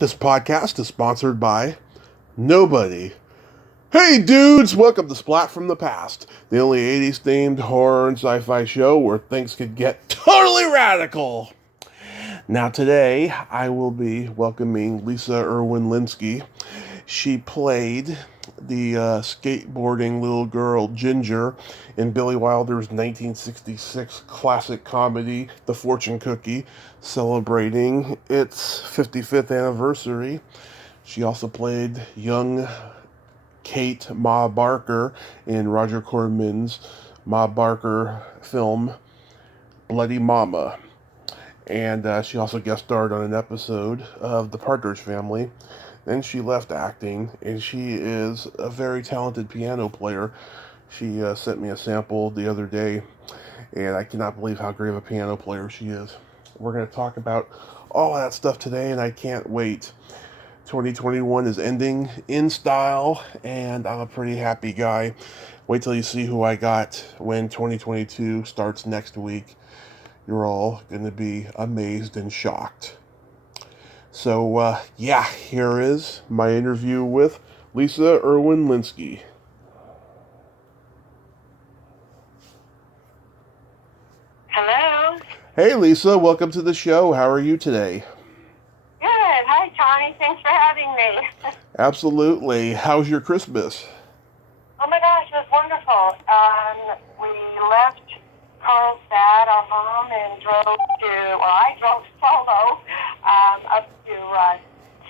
This podcast is sponsored by nobody. Hey dudes, welcome to Splat from the Past, the only 80s themed horror and sci-fi show where things could get totally radical. Now today, I will be welcoming Lisa Irwin Linsky. She played the skateboarding little girl Ginger in Billy Wilder's 1966 classic comedy, The Fortune Cookie, celebrating its 55th anniversary. She also played young Kate Ma Barker in Roger Corman's Ma Barker film, Bloody Mama. And she also guest starred on an episode of The Partridge Family. Then she left acting, and she is a very talented piano player. She sent me a sample the other day, and I cannot believe how great of a piano player she is. We're going to talk about all that stuff today, and I can't wait. 2021 is ending in style, and I'm a pretty happy guy. Wait till you see who I got when 2022 starts next week. You're all going to be amazed and shocked. So, here is my interview with Lisa Irwin Linsky. Hello. Hey, Lisa, welcome to the show. How are you today? Good. Hi, Tony. Thanks for having me. Absolutely. How's your Christmas? Oh my gosh, it was wonderful. We left Carlsbad, our home, and I drove solo up to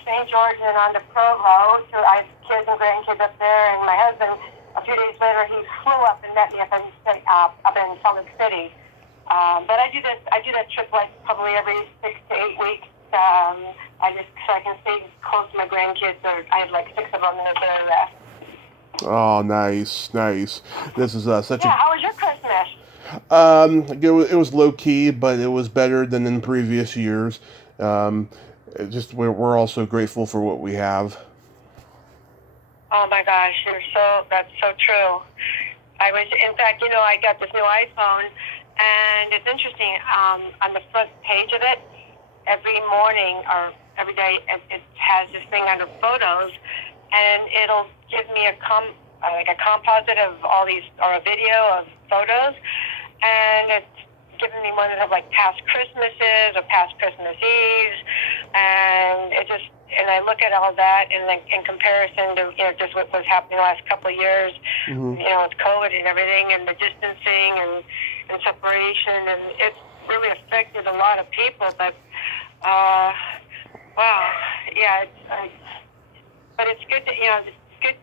St. George and on to Provo. So I have kids and grandkids up there, and my husband, a few days later, he flew up and met me up in Salt Lake City. But I do that trip like probably every 6 to 8 weeks. So I can stay close to my grandkids. Or I have like 6 of them in the rest. Oh, nice. This is such How was your Christmas? It was low key, but it was better than in previous years. We're also grateful for what we have. Oh my gosh, that's so true. In fact, I got this new iPhone, and it's interesting. On the front page of it, every morning or every day, it has this thing under photos, and it'll give me a composite of all these, or a video of photos, and it's giving me one of like past Christmases or past Christmas Eves, and I look at all that in comparison to just what was happening the last couple of years, with COVID and everything, and the distancing and separation, and it's really affected a lot of people. But but it's good to it's good.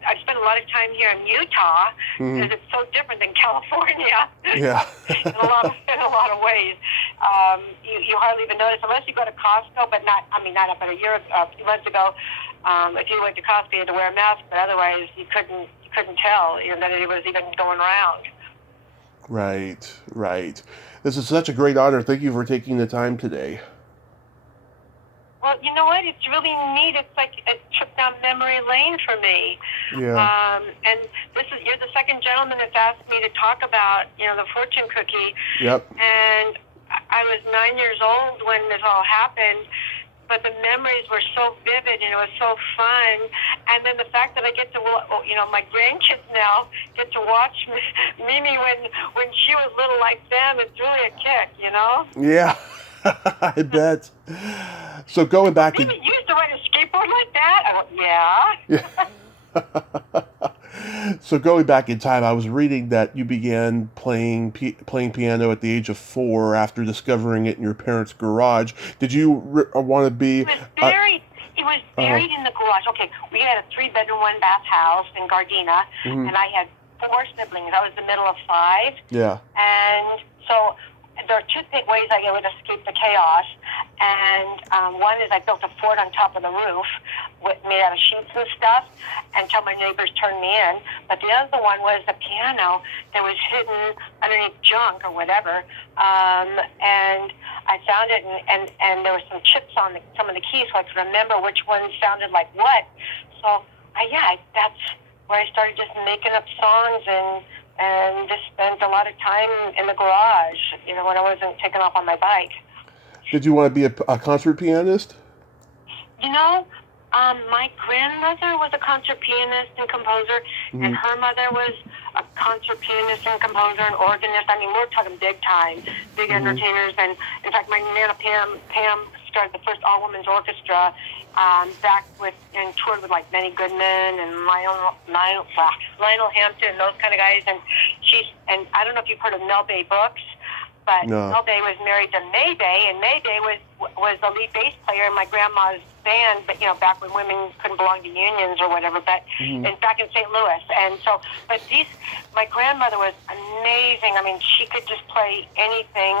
I spent a lot of time here in Utah because it's so different than California. Yeah. in a lot of ways. You hardly even notice unless you go to Costco, but not about a few months ago. If you went to Costco, you had to wear a mask, but otherwise you couldn't tell that it was even going around. Right. This is such a great honor. Thank you for taking the time today. Well, you know what? It's really neat. It's like a trip down memory lane for me. Yeah. And you're the second gentleman that's asked me to talk about, the fortune cookie. Yep. And I was 9 years old when this all happened, but the memories were so vivid and it was so fun. And then the fact that I get to, my grandkids now get to watch Mimi when she was little like them, it's really a kick, Yeah. I bet. So going back... Maybe you used to ride a skateboard like that? I went, yeah. So going back in time, I was reading that you began playing piano at the age of 4 after discovering it in your parents' garage. Did you want to be... It was buried in the garage. Okay, we had a 3-bedroom, 1-bath house in Gardena, and I had 4 siblings. I was the middle of 5. Yeah. And so... there are 2 big ways I would escape the chaos, and one is I built a fort on top of the roof made out of sheets and stuff until my neighbors turned me in. But the other one was the piano that was hidden underneath junk or whatever, and I found it, and there were some chips on some of the keys, so I could remember which one sounded like what. So, that's where I started just making up songs and just spent a lot of time in the garage, when I wasn't taking off on my bike. Did you want to be a concert pianist? You know, my grandmother was a concert pianist and composer, and her mother was a concert pianist and composer and organist. I mean, we're talking big time, big entertainers. And in fact, my Nana Pam started the first all-women's orchestra back with and toured with like Benny Goodman and Lionel Hampton and those kind of guys. And I don't know if you've heard of Mel Bay Brooks. But Mel Bay was married to May Bay, and May Bay was the lead bass player in my grandma's band, but, back when women couldn't belong to unions or whatever, but back in St. Louis. And so, my grandmother was amazing. I mean, she could just play anything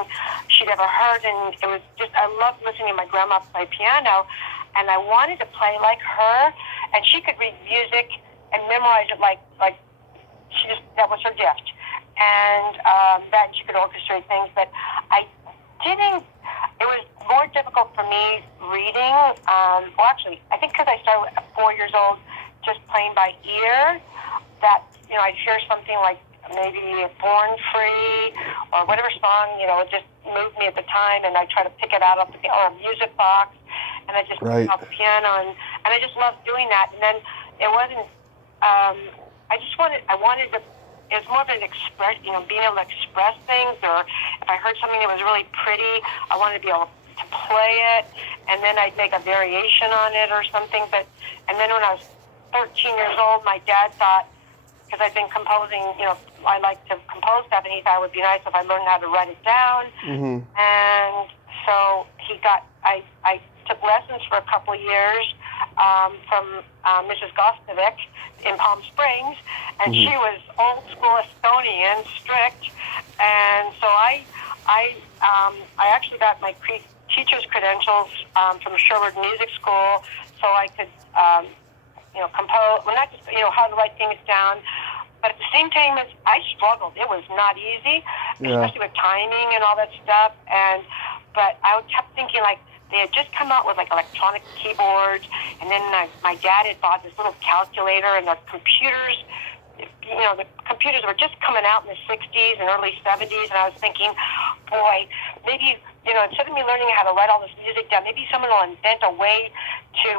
she'd ever heard, and it was just, I loved listening to my grandma play piano, and I wanted to play like her, and she could read music and memorize it like that was her gift. And that she could orchestrate things, but I didn't. It was more difficult for me reading. Actually, I think because I started at 4 years old, just playing by ear. That I'd hear something like maybe "Born Free" or whatever song it just moved me at the time, and I try to pick it out of or a music box, and I just pick out the piano, and I just loved doing that. And then it wasn't. I wanted to. It was more of an being able to express things, or if I heard something that was really pretty, I wanted to be able to play it, and then I'd make a variation on it or something. And then when I was 13 years old, my dad thought, because I'd been composing, I like to compose stuff, and he thought it would be nice if I learned how to write it down. And so I took lessons for a couple of years from Mrs. Gostovic in Palm Springs, and she was old school Estonian, strict, and so I actually got my teacher's credentials from Sherwood Music School, so I could compose, well, not just how to write things down, but at the same time I struggled. It was not easy, especially with timing and all that stuff, but I kept thinking like. They had just come out with like electronic keyboards, and then my dad had bought this little calculator, and the computers were just coming out in the 60s and early 70s, and I was thinking, boy, maybe, instead of me learning how to write all this music down, maybe someone will invent a way to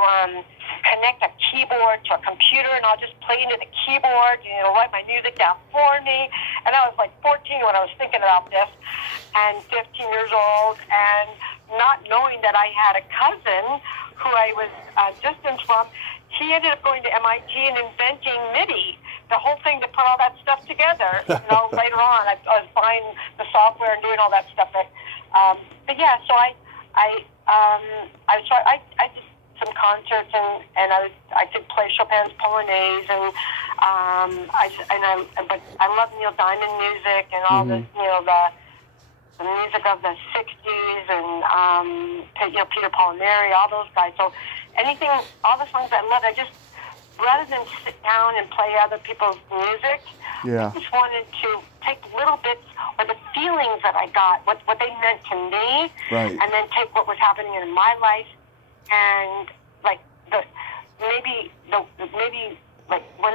connect a keyboard to a computer, and I'll just play into the keyboard, and it'll write my music down for me. And I was like 14 when I was thinking about this, and 15 years old, and not knowing that I had a cousin who I was distant from. He ended up going to MIT and inventing MIDI, the whole thing to put all that stuff together. Later on, I was buying the software and doing all that stuff. But yeah, so I did some concerts, and I could play Chopin's Polonaise, and but I love Neil Diamond music and all the music of the 60s and Peter Paul and Mary, all those guys. So all the songs I love, I just, rather than sit down and play other people's music, I just wanted to take little bits or the feelings that I got, what they meant to me, and then take what was happening in my life, and like maybe like when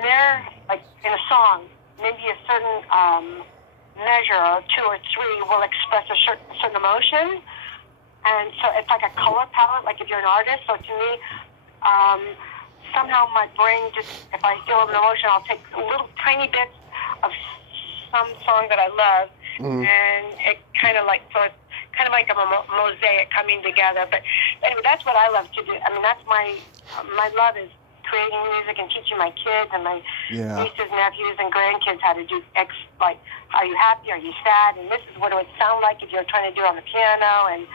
they're like in a song, maybe a certain measure, or two or three, will express a certain emotion. And so it's like a color palette, like if you're an artist. So to me, somehow my brain just, if I feel an emotion, I'll take little tiny bits of some song that I love, and it kind of like, so it's kind of like a mosaic coming together. But anyway, that's what I love to do. I mean, that's my love is creating music and teaching my kids and my nieces, nephews, and grandkids how to do like, are you happy, are you sad, and this is what it would sound like if you're trying to do it on the piano. And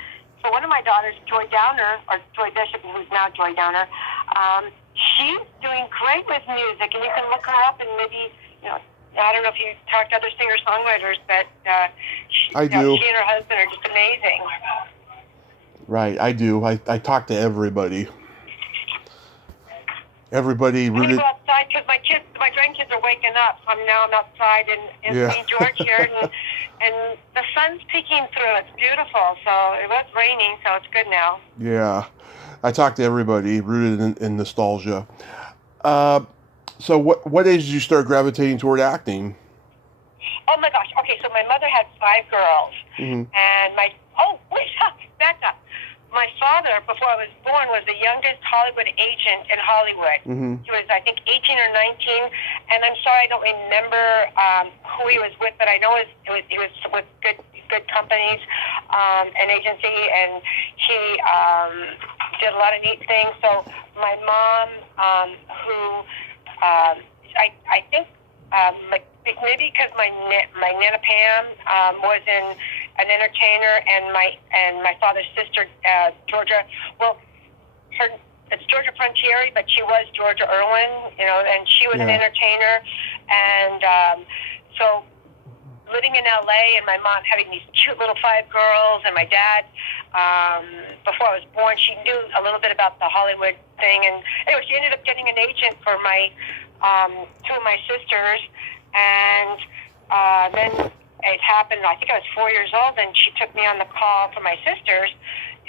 so one of my daughters, Joy Bishop, who's now Joy Downer, she's doing great with music, and you can look her up, and maybe, I don't know if you talk to other singer-songwriters, but I do. She and her husband are just amazing. Right, I do. I talk to everybody. Everybody I'm rooted. going to go outside because my grandkids are waking up. So I'm outside in St. George here, and the sun's peeking through. It's beautiful. So it was raining, so it's good now. Yeah, I talk to everybody rooted in nostalgia. So what age did you start gravitating toward acting? Oh my gosh. Okay, so my mother had 5 girls, and back up. before I was born, was the youngest Hollywood agent in Hollywood. Mm-hmm. He was, I think, 18 or 19, and I'm sorry I don't remember who he was with, but I know he was with good companies, an agency, and he did a lot of neat things. So my mom, who I think maybe because my Nana Pam was an entertainer, and my father's sister Georgia. Well, it's Georgia Frontieri, but she was Georgia Irwin, and she was an entertainer, and so. Living in LA and my mom having these cute little 5 girls, and my dad, before I was born, she knew a little bit about the Hollywood thing. And anyway, she ended up getting an agent for my 2 of my sisters. And then it happened, I think I was 4 years old, and she took me on the call for my sisters.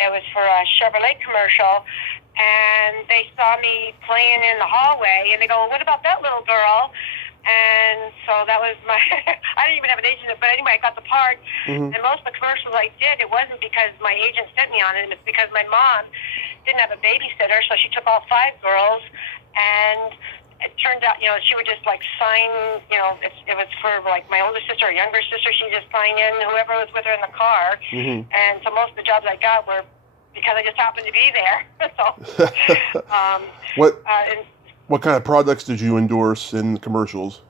It was for a Chevrolet commercial. And they saw me playing in the hallway, and they go, well, what about that little girl? And so that was my, I didn't even have an agent, but anyway, I got the part. Mm-hmm. And most of the commercials I did, it wasn't because my agent sent me on it, it was because my mom didn't have a babysitter, so she took all 5 girls, and it turned out, she would just like sign, it was for like my older sister or younger sister, she just signed in whoever was with her in the car. Mm-hmm. And so most of the jobs I got were because I just happened to be there. So, What kind of products did you endorse in commercials?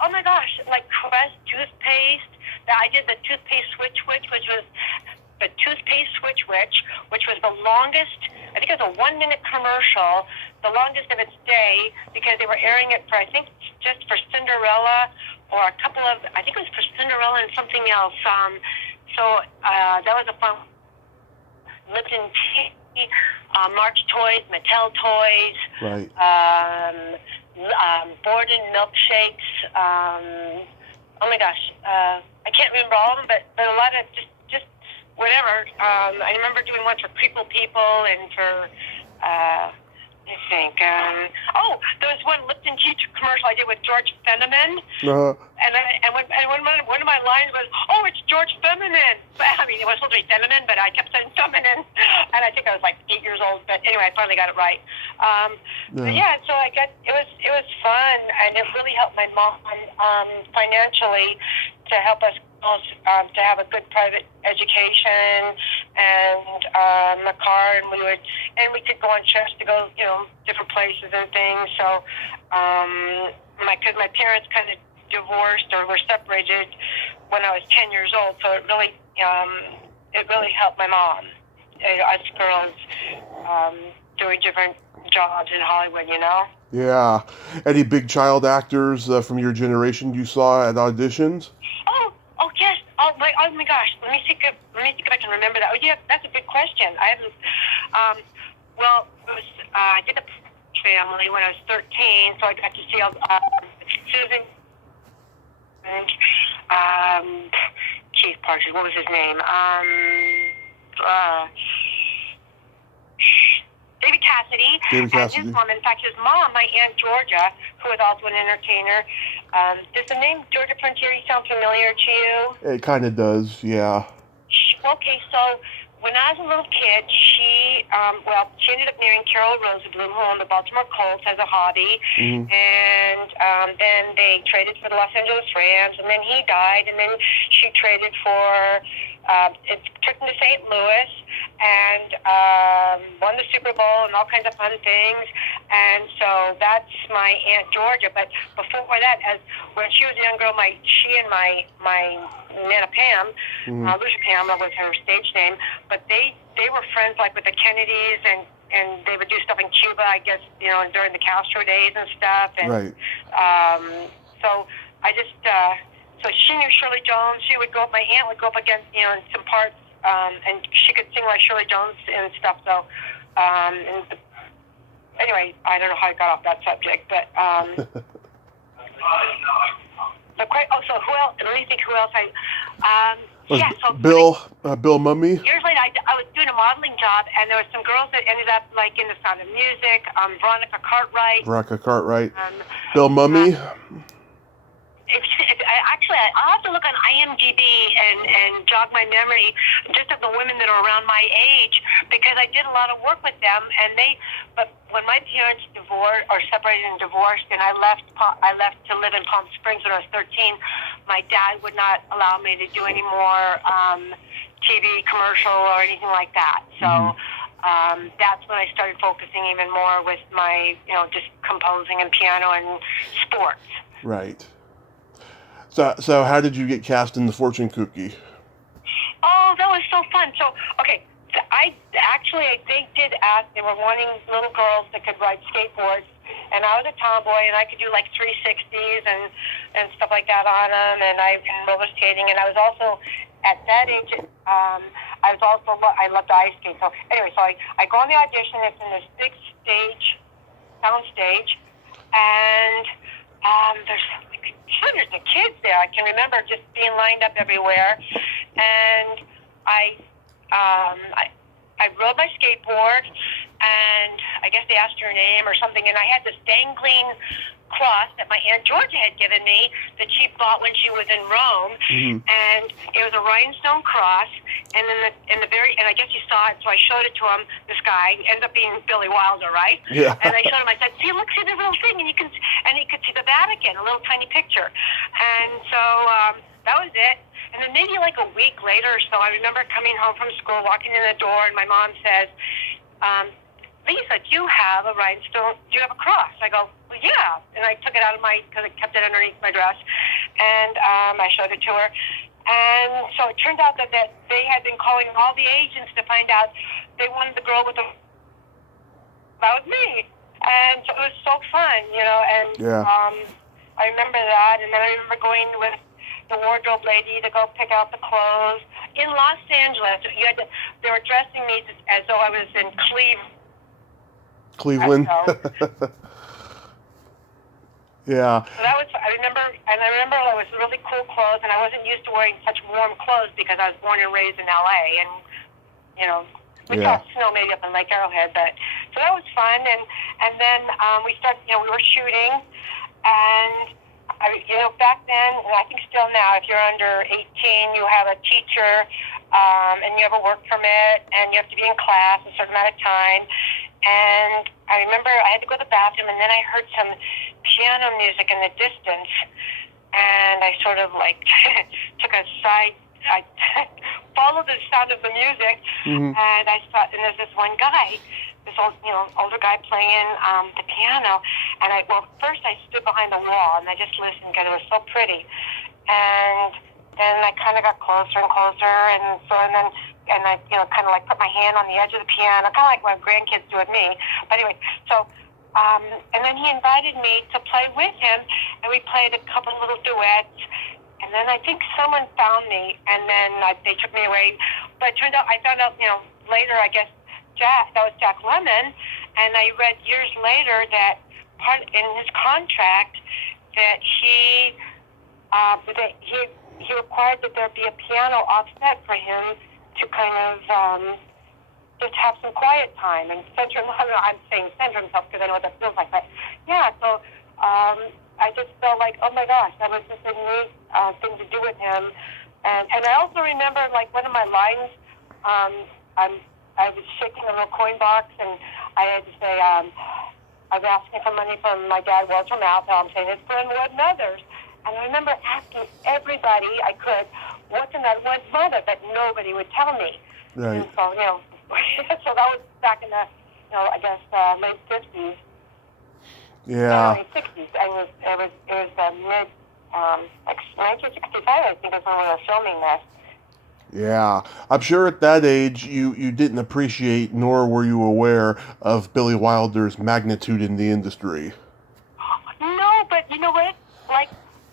Oh my gosh, like Crest toothpaste. I did the toothpaste switch, which was the toothpaste switch, which was the longest. I think it was a 1-minute commercial, the longest of its day, because they were airing it for, I think, just for Cinderella or a couple of. I think it was for Cinderella and something else. So that was a fun. Lipton tea. March Toys, Mattel Toys, right. Borden milkshakes. Oh my gosh, I can't remember all of them, but a lot of just whatever. I remember doing one for People and for I think. There was one Lipton tea commercial I did with George Fenneman. Uh-huh. And one of my lines was, "Oh, it's George Feminine." I mean, it was supposed to be feminine, but I kept saying feminine, and I think I was like 8 years old. But anyway, I finally got it right. But yeah, so I got it was fun, and it really helped my mom financially to help us both to have a good private education and a car, and we could go on trips to go different places and things. So because my parents kind of divorced or were separated when I was 10 years old, so it really helped my mom. Us girls doing different jobs in Hollywood, Yeah. Any big child actors from your generation you saw at auditions? Oh yes. Oh my gosh. Let me see if I can remember that. Oh yeah, that's a good question. I haven't. Well, it was I did a family when I was 13, so I got to see Susan. Keith Partridge. What was his name? David Cassidy. And his mom, in fact, his mom, my Aunt Georgia, who was also an entertainer. Does the name Georgia Frontieri sound familiar to you? It kind of does, yeah. Okay, so when I was a little kid, she ended up marrying Carol Rosenblum, who owned the Baltimore Colts as a hobby, and then they traded for the Los Angeles Rams, and then he died, and then she traded for, took him to St. Louis, and won the Super Bowl and all kinds of fun things, and so that's my Aunt Georgia. But before that, when she was a young girl, she and my Nana Pam, Lucia Pam, that was her stage name, but they were friends like with the Kennedys, and they would do stuff in Cuba, I guess, during the Castro days and stuff. And right. So I just so she knew Shirley Jones. She would go up. My aunt would go up against in some parts, and she could sing like Shirley Jones and stuff. So anyway, I don't know how I got off that subject, but. So who else? Let me think who else so Bill Mummy? Years later, I was doing a modeling job, and there were some girls that ended up like in The Sound of Music. Veronica Cartwright. Bill Mummy? Actually, I'll have to look on IMDb and jog my memory just of the women that are around my age. because I did a lot of work with them, but when my parents divorced or separated and divorced, and I left to live in Palm Springs when I was 13, my dad would not allow me to do any more TV commercial or anything like that. So that's when I started focusing even more with my, just composing and piano and sports. Right. So how did you get cast in The Fortune Cookie? Oh, that was so fun. So, okay, I think did ask, they were wanting little girls that could ride skateboards, and I was a tomboy, and I could do like 360s and stuff like that on them, and I roller skating, and I was also, at that age, I loved ice skating. So anyway, I go on the audition, it's in this big sound stage, and there's hundreds of kids there. I can remember just being lined up everywhere, and I rode my skateboard, and I guess they asked her name or something, and I had this dangling cross that my Aunt Georgia had given me that she bought when she was in Rome, and it was a rhinestone cross, and then and I guess he saw it, so I showed it to him. This guy ended up being Billy Wilder, right? Yeah. And I showed him. I said, "See, look, see this little thing," and he could see the Vatican, a little tiny picture, and so that was it. And then maybe like a week later or so, I remember coming home from school, walking in the door, and my mom says, "Lisa, do you have a rhinestone? Do you have a cross?" I go, "Well, yeah." And I took it out of because I kept it underneath my dress, and I showed it to her. And so it turned out that they had been calling all the agents to find out they wanted the girl with the. That was me, and so it was so fun, And I remember that, and then I remember going with the wardrobe lady to go pick out the clothes in Los Angeles. They were dressing me as though I was in Cleveland. Yeah. So that was, I remember it was really cool clothes, and I wasn't used to wearing such warm clothes because I was born and raised in LA, and we saw snow maybe up in Lake Arrowhead, so that was fun, and then we started, we were shooting, and back then, and I think still now, if you're under 18, you have a teacher, and you have a work permit, and you have to be in class a certain amount of time. And I remember I had to go to the bathroom, and then I heard some piano music in the distance, and I sort of took a side. I followed the sound of the music, and I saw, and there's this one guy, this older guy playing the piano, and first I stood behind the wall and I just listened because it was so pretty, and then I kind of got closer and closer, and I kind of put my hand on the edge of the piano, kind of like my grandkids do with me. But anyway, so and then he invited me to play with him, and we played a couple little duets. And then I think someone found me, and then they took me away. But it turned out, I found out, later, I guess, that was Jack Lemmon, and I read years later that in his contract that he required that there be a piano offset for him to kind of just have some quiet time and center. I'm saying center himself because I know what that feels like, but yeah. So I just felt like, oh my gosh, that was just a neat thing to do with him. And I also remember one of my lines. I was shaking a little coin box, and I had to say, I was asking for money from my dad, Walter Mouth. I'm saying it's for one others. And I remember asking everybody I could, what's in that one's mother, but nobody would tell me. Right. And so, so that was back in the, I guess, late 50s. Yeah. Late 60s. It was mid, 1965, I think, is when we were filming this. Yeah, I'm sure at that age you didn't appreciate nor were you aware of Billy Wilder's magnitude in the industry. No, but you know what?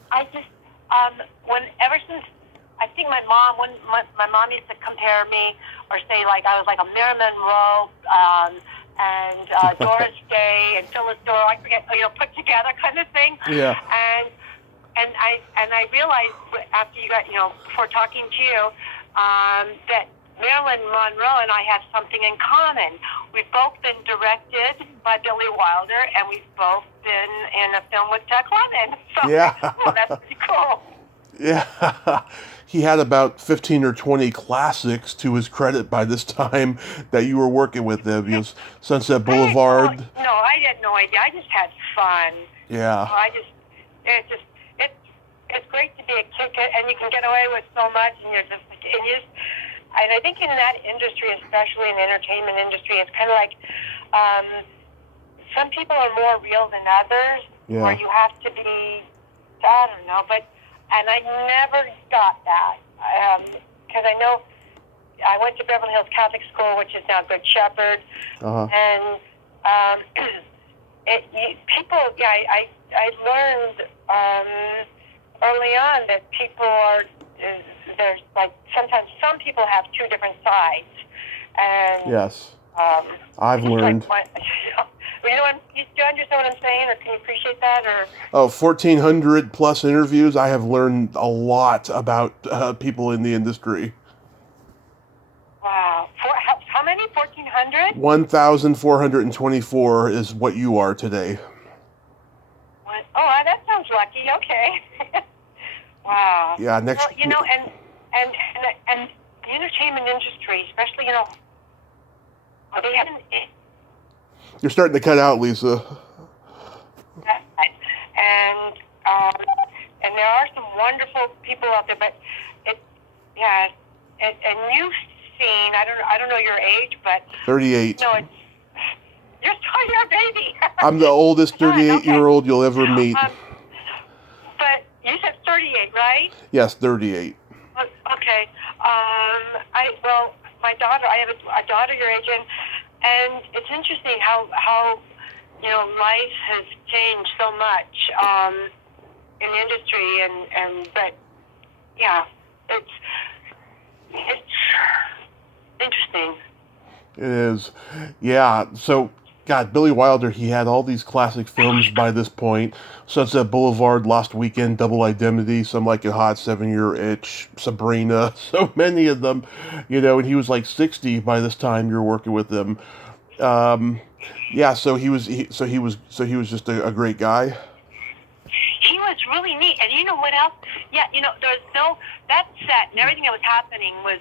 I just, ever since, I think my mom used to compare me or say I was like a Marilyn Monroe, and Doris Day and Phyllis Dore, I forget, put together kind of thing. Yeah. And I realized after you got, before talking to you, that Marilyn Monroe and I have something in common. We've both been directed by Billy Wilder, and we've both been in a film with Jack Lemmon. So, yeah. that's pretty cool. Yeah. he had about 15 or 20 classics to his credit by this time that you were working with him. He was Sunset Boulevard. No, I had no idea. I just had fun. Yeah. It's great to be a kid, and you can get away with so much, and and I think in that industry, especially in the entertainment industry, it's kind of like some people are more real than others, Yeah. or you have to be, I don't know, and I never got that, because I know I went to Beverly Hills Catholic School, which is now Good Shepherd, and I learned early on that people are, there's like, sometimes some people have two different sides, and Yes. I've learned. Like, do you understand what I'm saying, or can you appreciate that, or? Oh, 1,400 plus interviews. I have learned a lot about people in the industry. Wow. How many? 1,400? 1,424 is what you are today. Oh, that sounds lucky. Okay. Wow. Yeah, next. Well, and the entertainment industry, especially, they haven't. You're starting to cut out, Lisa. And there are some wonderful people out there, but and you've seen, I don't know your age, but 38. No, you're still your baby. I'm the oldest 38-year-old you'll ever meet. But you said 38, right? Yes, 38. Okay. My daughter, I have a daughter your age, and it's interesting how life has changed so much in the industry, but yeah, it's interesting. It is. Yeah, so, God, Billy Wilder, he had all these classic films by this point. Sunset Boulevard, Lost Weekend, Double Indemnity, Some Like It Hot, 7-Year Itch, Sabrina, so many of them, and he was like 60 by this time you're working with him. Yeah, so he was just a great guy. He was really neat, and you know what else? Yeah, there's that set and everything that was happening was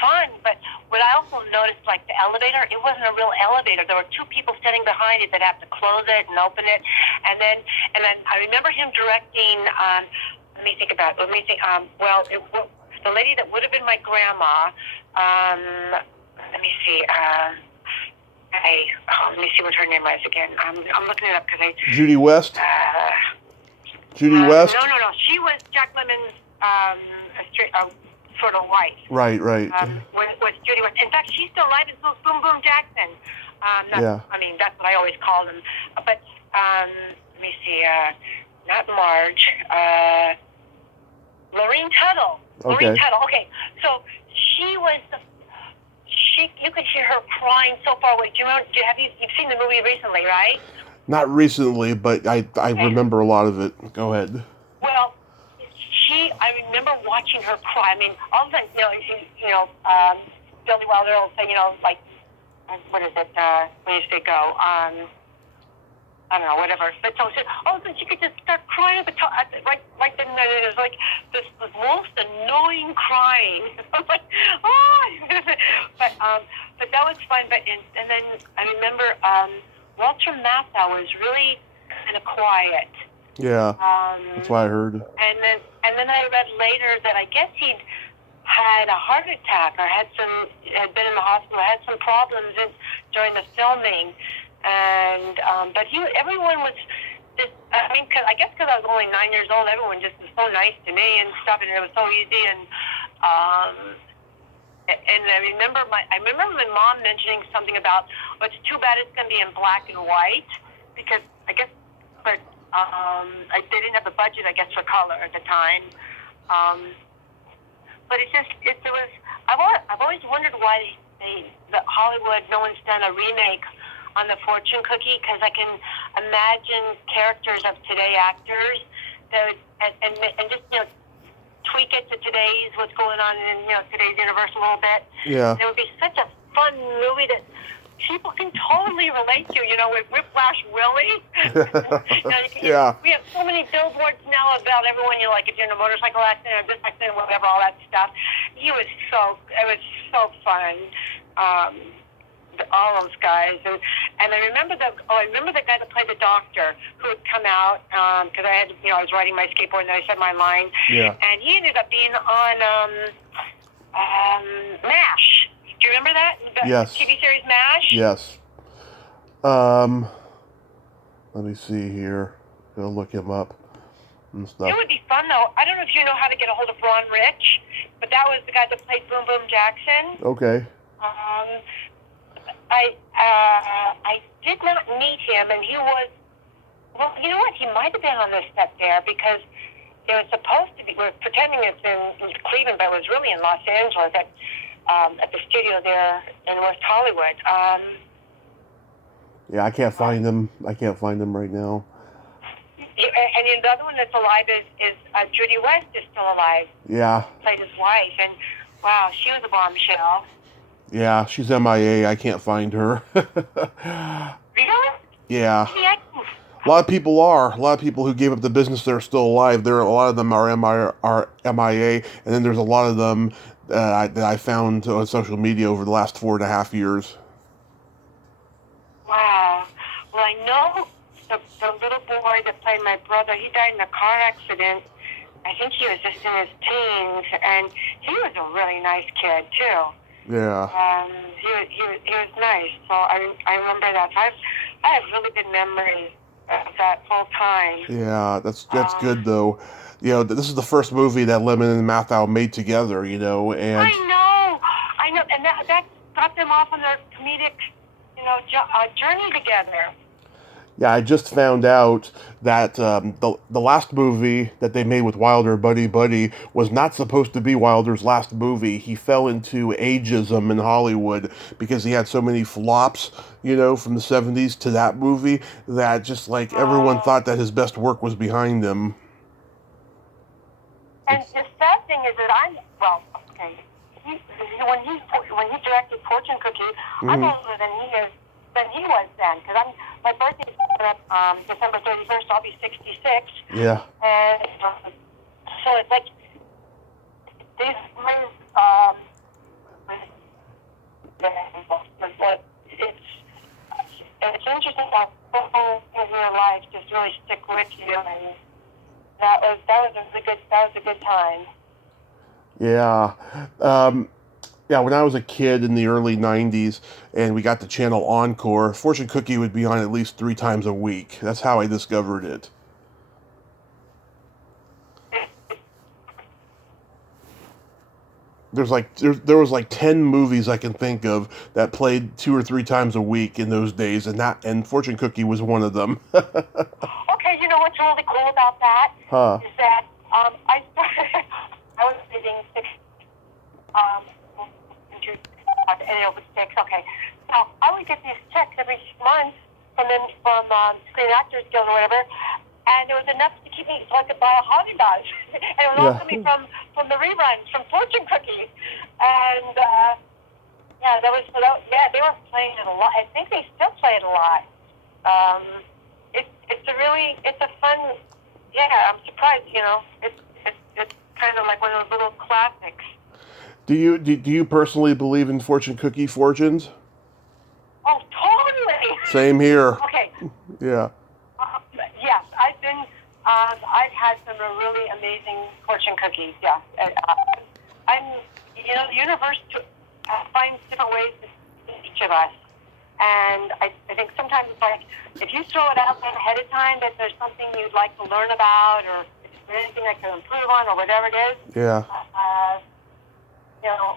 fun. But what I also noticed, like the elevator, it wasn't a real elevator. There were two people standing behind it that had to close it and open it, and then I remember him directing. Let me think. The lady that would have been my grandma. Let me see. Let me see what her name was again. I'm looking it up because Judy West. Judy West. No. She was Jack Lemon's sort of wife. Right. Was Judy West. In fact, she's still alive. It's Boom Boom Jackson. Yeah. I mean, that's what I always called him. But let me see. Not Marge. Lorene Tuttle. Okay. Lorene Tuttle. Okay. So she was you could hear her crying so far away. Do you remember? You've seen the movie recently, right? Not recently, but I remember a lot of it. Go ahead. Well, I remember watching her cry. I mean, all of a sudden, Billy Wilder will say, like, what is it? When you say go? I don't know, whatever. But so all of a sudden she could just start crying at the top, right then. It was like this most annoying crying. I was like, oh. But that was fun. And then I remember Walter Matthau was really kind of quiet. Yeah, that's what I heard. And then I read later that I guess he'd had a heart attack or had been in the hospital, had some problems during the filming. And but everyone was just, I guess because I was only 9 years old, everyone just was so nice to me and stuff, and it was so easy. And I remember my mom mentioning something about, well, it's too bad it's going to be in black and white, because I guess, but they didn't have the budget, I guess, for color at the time. But I've always wondered why Hollywood, no one's done a remake on the fortune cookie, because I can imagine characters of today actors and just tweak it to what's going on in today's universe a little bit. Yeah. And it would be such a fun movie that people can totally relate to, with Whiplash Willie. Yeah. We have so many billboards now about everyone, if you're in a motorcycle accident or this accident, whatever, all that stuff. It was so fun. All those guys, and I remember the guy that played the doctor who had come out because I was riding my skateboard and I said my line, and he ended up being on MASH. Do you remember that? Yes. TV series MASH. Yes. Let me see here. Go look him up and stuff. It would be fun though. I don't know if you know how to get a hold of Ron Rich, but that was the guy that played Boom Boom Jackson. Okay. I did not meet him, and he was, well, you know what? He might have been on the set there because it was supposed to be, we're pretending it's in Cleveland, but it was really in Los Angeles at the studio there in West Hollywood. Yeah, I can't find him. I can't find him right now. And the other one that's alive is Judy West is still alive. Yeah. Played his wife, and wow, she was a bombshell. Yeah, she's MIA. I can't find her. Really? Yeah. A lot of people are. A lot of people who gave up the business, they're still alive. A lot of them are MIA, and then there's a lot of them that I found on social media over the last 4.5 years. Wow. Well, I know the little boy that played my brother, he died in a car accident. I think he was just in his teens, and he was a really nice kid, too. Yeah. He was nice, so I remember that. I have really good memories of that whole time. Yeah, that's good though. This is the first movie that Lemon and Mathau made together. And I know, and that got them off on their comedic, journey together. Yeah, I just found out that the last movie that they made with Wilder, Buddy Buddy, was not supposed to be Wilder's last movie. He fell into ageism in Hollywood because he had so many flops, from the 70s to that movie, that just everyone thought that his best work was behind him. And the sad thing is that when he directed Fortune Cookie, I'm older than he was then, because my birthday's December 31st. I'll be 66. Yeah. And so it's like these movies. It's interesting how people in your life just really stick with you, and that was a good time. Yeah. Yeah, when I was a kid in the early 90s and we got the channel Encore, Fortune Cookie would be on at least 3 times a week. That's how I discovered it. There was 10 movies I can think of that played 2 or 3 times a week in those days, and Fortune Cookie was one of them. Okay, you know what's really cool about that? Huh. Is that I was reading 6 and it was 6. Okay, so I would get these checks every month from Screen Actors Guild or whatever, and there was enough to keep me so I could buy a Haagen-Dazs. And it was all coming from the reruns from Fortune Cookie, and they were playing it a lot. I think they still play it a lot. It's a fun. Yeah, I'm surprised. It's kind of like one of those little classics. Do you personally believe in fortune cookie fortunes? Oh, totally. Same here. Okay. Yeah. Yes, I've had some really amazing fortune cookies. Yeah. The universe finds different ways to each of us, and I think sometimes it's like if you throw it out there ahead of time that there's something you'd like to learn about, or anything I can improve on, or whatever it is. Yeah.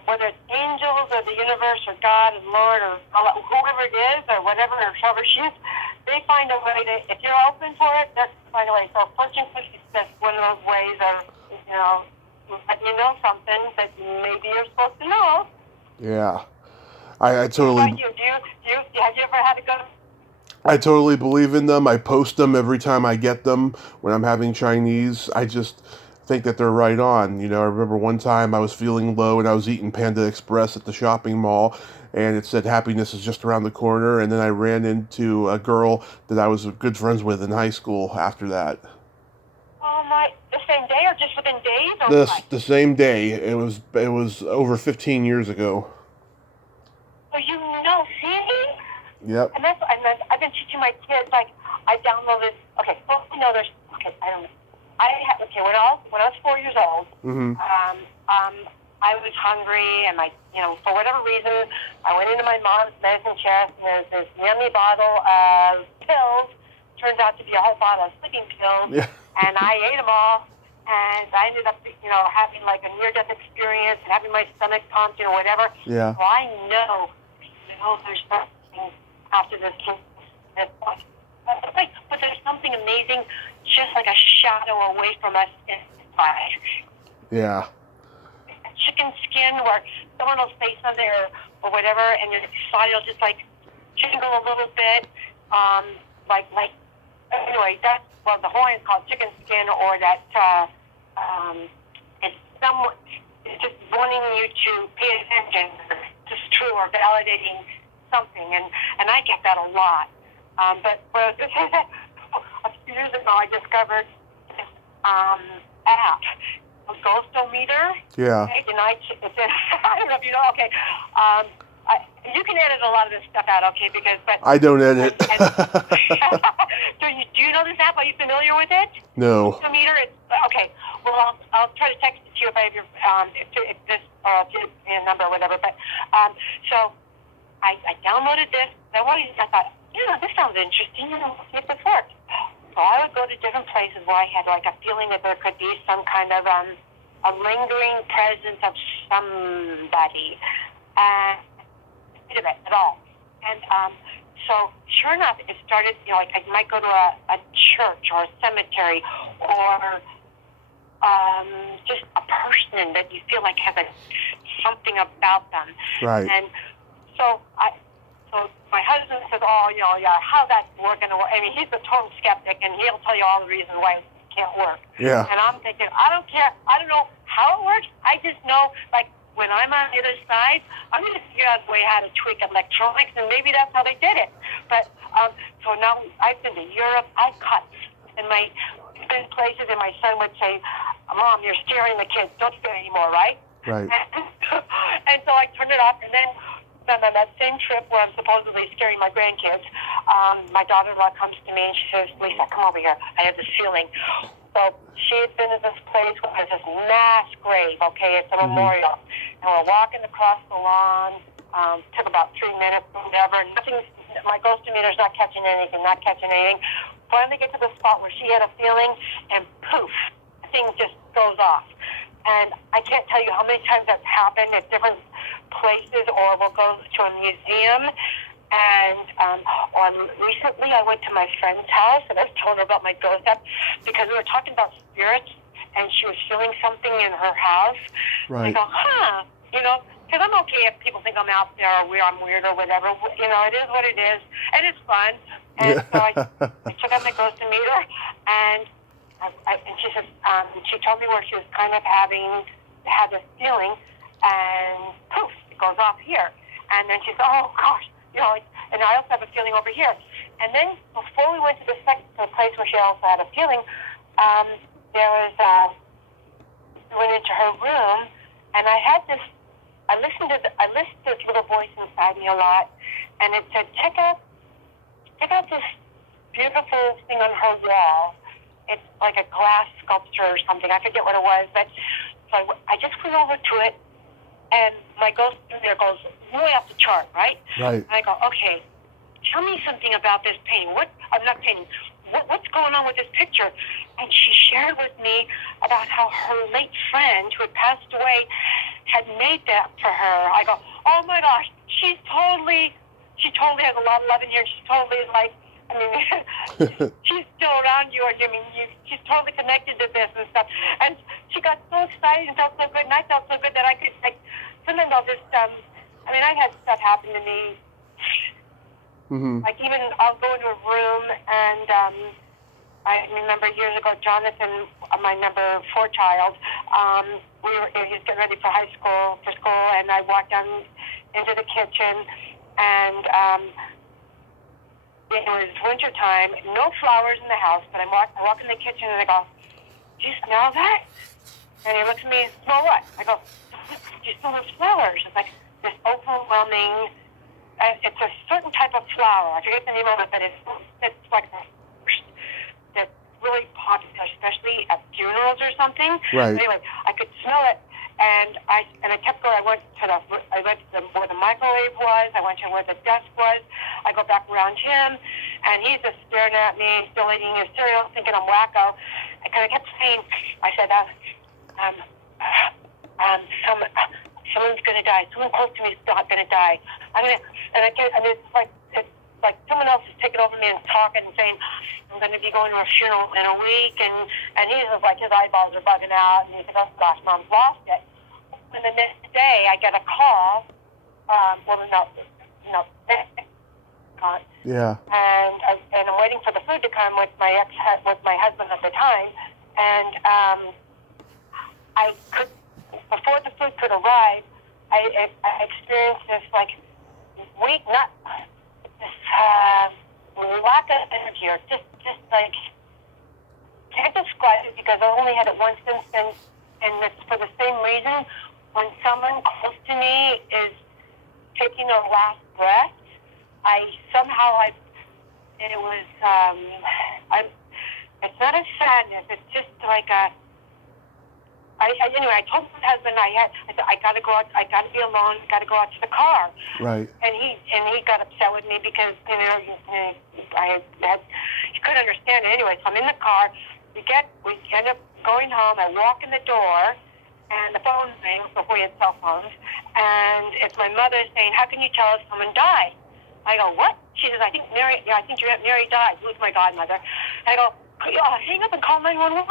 Whether it's angels or the universe or God and Lord or whoever it is or whatever, or whoever she is, they find a way to, if you're open for it, they'll find a way. So fortune cookies is just one of those ways of, letting you know something that maybe you're supposed to know. Yeah. I totally... Have you ever had to go... I totally believe in them. I post them every time I get them when I'm having Chinese. think that they're right on. I remember one time I was feeling low and I was eating Panda Express at the shopping mall, and it said happiness is just around the corner, and then I ran into a girl that I was good friends with in high school after that. Oh my! The same day, or just within days, or what? The same day. It was over 15 years ago. So see? Yep. And I've been teaching my kids, like, I downloaded, okay, well, there's, okay, when I was 4 years old, Mm-hmm. I was hungry, and for whatever reason, I went into my mom's medicine chest, and there's this yummy bottle of pills, turns out to be a whole bottle of sleeping pills, Yeah. and I ate them all, and I ended up, having like a near-death experience, and having my stomach pumped, whatever. Yeah. So I know there's something after this case. But there's something amazing, just like a shadow away from us in life. Yeah. Chicken skin, where someone will say something or whatever, and your body will just like jingle a little bit. Anyway, that's well, the Hawaiians call it chicken skin, or that it's just wanting you to pay attention, just true or validating something, and I get that a lot. But this is a few years ago, I discovered this app, Ghostometer. Yeah. Okay, I don't know if you know. Okay, you can edit a lot of this stuff out. Okay, but I don't edit. Do you know this app? Are you familiar with it? No. Ghostometer. Okay. Well, I'll try to text it to you if I have if this a number or whatever. But so I downloaded this. I thought, this sounds interesting. See if this works. So I would go to different places where I had like a feeling that there could be some kind of a lingering presence of somebody, and of it at all. And so sure enough, it started. Like I might go to a church or a cemetery, or just a person that you feel like has something about them. Right. And so my husband says, how's that working? I mean, he's a total skeptic, and he'll tell you all the reasons why it can't work. Yeah. And I'm thinking, I don't care. I don't know how it works. I just know, like, when I'm on the other side, I'm going to figure out a way how to tweak electronics, and maybe that's how they did it. But so now I've been to Europe. I've caught been places, and my son would say, Mom, you're scaring the kids. Don't do it anymore, right? Right. And so I turned it off, and then on that same trip where I'm supposedly scaring my grandkids, my daughter-in-law comes to me and she says, Lisa, come over here. I have this feeling. So she had been to this place where there's this mass grave, okay? It's a memorial. And we're walking across the lawn. Took about 3 minutes, whatever. My ghostometer's not catching anything. Finally get to the spot where she had a feeling, and poof, the thing just goes off. And I can't tell you how many times that's happened at different places, or we'll go to a museum. And recently I went to my friend's house, and I was telling her about my ghost app because we were talking about spirits, and she was feeling something in her house. Right. And I go, because I'm okay if people think I'm out there or I'm weird or whatever. It is what it is, and it's fun. And so I took out my ghostometer, and she said, she told me where she was kind of had this feeling, and poof, it goes off here. And then she said, oh gosh, and I also have a feeling over here. And then before we went to the place where she also had a feeling, we went into her room, and I listened to this little voice inside me a lot, and it said, check out this beautiful thing on her wall. It's like a glass sculpture or something. I forget what it was, but so I just went over to it, and my ghost there goes way off the chart, right? Right. And I go, okay, tell me something about this painting. I'm not painting. What's going on with this picture? And she shared with me about how her late friend, who had passed away, had made that for her. I go, oh my gosh, she totally has a lot of love in here. She totally is like, she's still around you, she's totally connected to this and stuff. And she got so excited and felt so good, and I felt so good that I could, sometimes I'll just, I've had stuff happen to me. Mm-hmm. Like even I'll go into a room, and I remember years ago, Jonathan, my number 4 child. He was getting ready for school, and I walked down into the kitchen, and it was winter time, no flowers in the house, but I walk in the kitchen and I go, do you smell that? And he looks at me, smell what? I go, do you smell those flowers? It's like this overwhelming, it's a certain type of flower. I forget the name of it, but it's like that's really popular, especially at funerals or something. Right. But anyway, I could smell it, and I kept going. I went to where the microwave was. I went to where the desk was. I go back around him, and he's just staring at me, still eating his cereal, thinking I'm wacko. And I kept saying, I said, someone's gonna die. Someone close to me is not gonna die. It's like someone else is taking over me and talking and saying, I'm gonna be going to a funeral in a week, and he's just like, his eyeballs are bugging out, and he said, oh gosh, Mom's lost it. And the next day, I get a call. Yeah. And I'm waiting for the food to come with my husband at the time, and before the food could arrive, I experienced this lack of energy, or just like, can't describe it because I only had it once since then, and it's for the same reason. When someone close to me is taking their last breath, it's not a sadness, it's just like anyway, I told my husband I said, I gotta go out, I gotta be alone, I gotta go out to the car. Right. And he got upset with me because, he couldn't understand it. Anyway, so I'm in the car, we end up going home, I walk in the door, and the phone rings before we had cell phones, and it's my mother saying, how can you tell us someone died? I go, what? She says, I think Mary died. Who's my godmother? I go, hang up and call 911,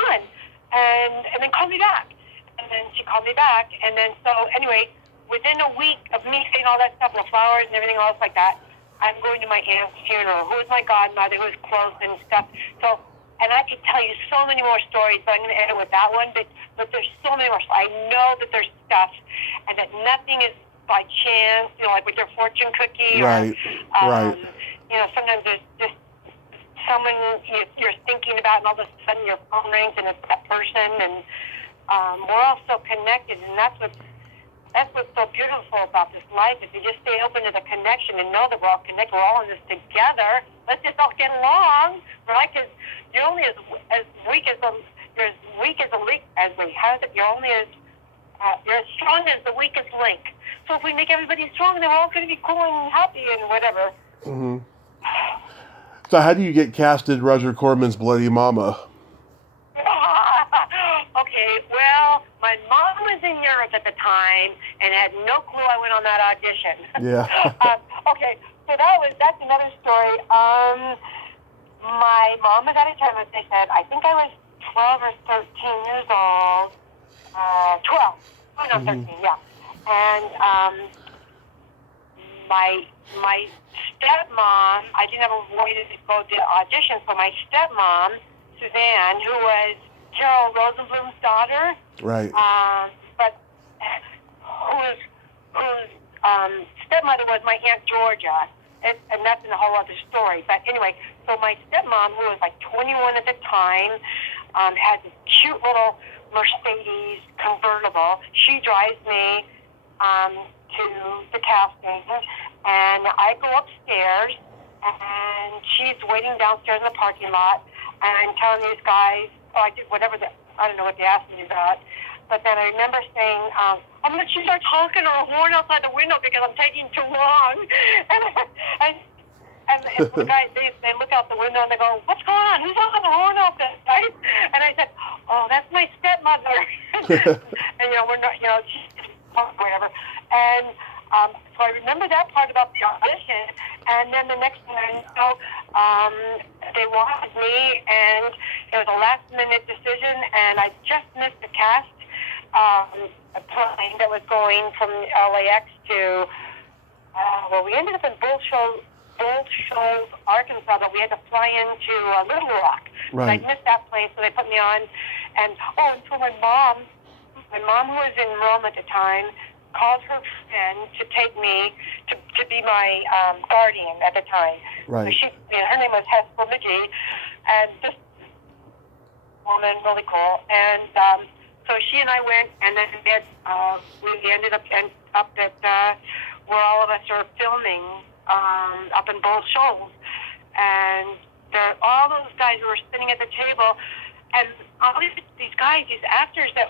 and then call me back. And then she called me back, and then so anyway, within a week of me saying all that stuff, the flowers and everything else like that, I'm going to my aunt's funeral, who is my godmother, who is close and stuff. So, and I could tell you so many more stories, but I'm going to end it with that one. But there's so many more. I know that there's stuff, and that nothing is by chance. Like with your fortune cookie, right. Or sometimes there's just someone you're thinking about, and all of a sudden your phone rings, and it's that person, and we're all so connected, and that's what's so beautiful about this life, is you just stay open to the connection and know that we're all connected, we're all in this together. Let's just all get along, right? Because you're only as weak as a leak, as we have it. You're only you're as strong as the weakest link. So if we make everybody strong, then we're all going to be cool and happy and whatever. Mm-hmm. So how do you get casted Roger Corman's Bloody Mama? Okay, well, my mom was in Europe at the time and had no clue I went on that audition. Yeah. Okay, so that's another story. My mom was out of town, as they said. I think I was 12 or 13 years old. 12. Oh, no, 13, yeah. And my stepmom, I didn't have a way to go to audition, so my stepmom, Suzanne, who was Carol Rosenblum's daughter, right? But whose stepmother was my Aunt Georgia, and that's a whole other story. But anyway, so my stepmom, who was like 21 at the time, had this cute little Mercedes convertible. She drives me to the casting, and I go upstairs, and she's waiting downstairs in the parking lot, and I'm telling these guys, I did whatever I don't know what they asked me about, but then I remember saying, I'm going to start talking or a horn outside the window because I'm taking too long, and the guys, they look out the window and they go, what's going on? Who's on the horn out there, right? And I said, oh, that's my stepmother. And, we're not, she's whatever. And so I remember that part about the audition. And then the next thing I know, they wanted me, and it was a last-minute decision, and I just missed the cast, a plane that was going from LAX to, we ended up in Bull Shoals, Arkansas, but we had to fly into Little Rock. Right. I missed that play, so they put me on. And so my mom who was in Rome at the time, called her friend to take me to be my guardian at the time. Right. So her name was Hesper McGee, and this woman, really cool. And so she and I went, and then we ended up at where all of us are filming up in Bull Shoals. And all those guys who were sitting at the table, and all these guys, these actors that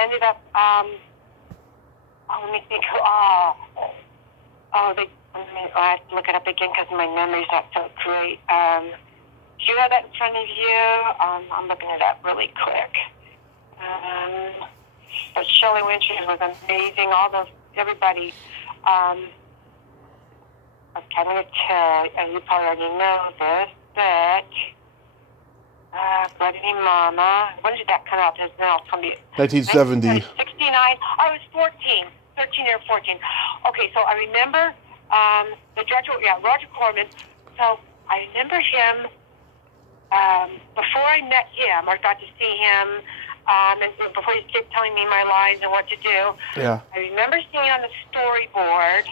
ended up, let me think, I have to look it up again because my memory's not so great. Do you have that in front of you? I'm looking it up really quick. But Shelley Winters was amazing. Everybody. Okay, I'm going to tell, and you probably already know this, but Bloody Mama. When did that come out? 1970. 69. I was 13 or 14. Okay, so I remember the director, Roger Corman. So I remember him, before I met him or got to see him, and before he started telling me my lines and what to do, Yeah. I remember seeing on the storyboard,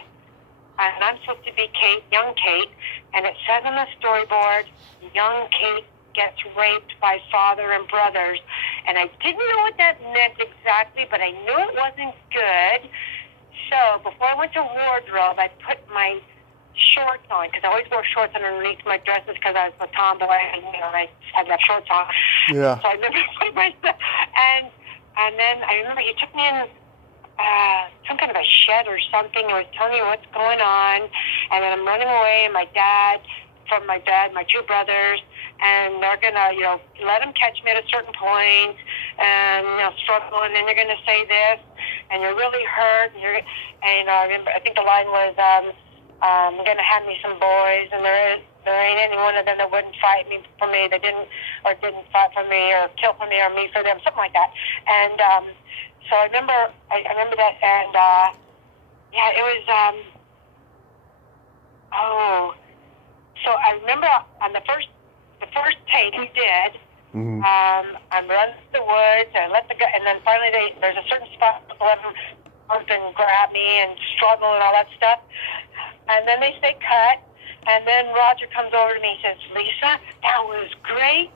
and I'm supposed to be young Kate, and it says on the storyboard, young Kate gets raped by father and brothers. And I didn't know what that meant exactly, but I knew it wasn't good. So before I went to wardrobe, I put my shorts on, because I always wore shorts underneath my dresses because I was a tomboy, and I had to have shorts on. Yeah. So I remember putting my stuff, and then I remember he took me in some kind of a shed or something, and was telling me what's going on, and then I'm running away, and my two brothers, and they're gonna, let them catch me at a certain point, and struggle, and then you're gonna say this, and you're really hurt, and I remember, I think the line was, gonna hand me some boys, and there ain't any one of them that wouldn't fight for me, that didn't fight for me, or kill for me, or me for them, something like that, and so I remember that, and it was so I remember on the first take he did. Mm-hmm. I'm running through the woods, and and then finally there's a certain spot where let them up and grab me and struggle and all that stuff, and then they say cut, and then Roger comes over to me and says, Lisa, that was great.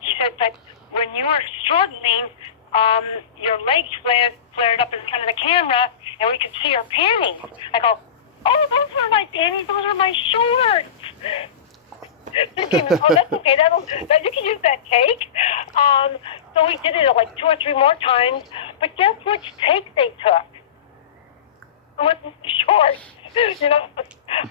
He said, but when you were struggling, your legs flared up in front of the camera, and we could see your panties. I go, oh, those were my panties. Those are my shorts. Thinking, oh, that's okay. You can use that take. So we did it like 2 or 3 more times. But guess which take they took? With the shorts,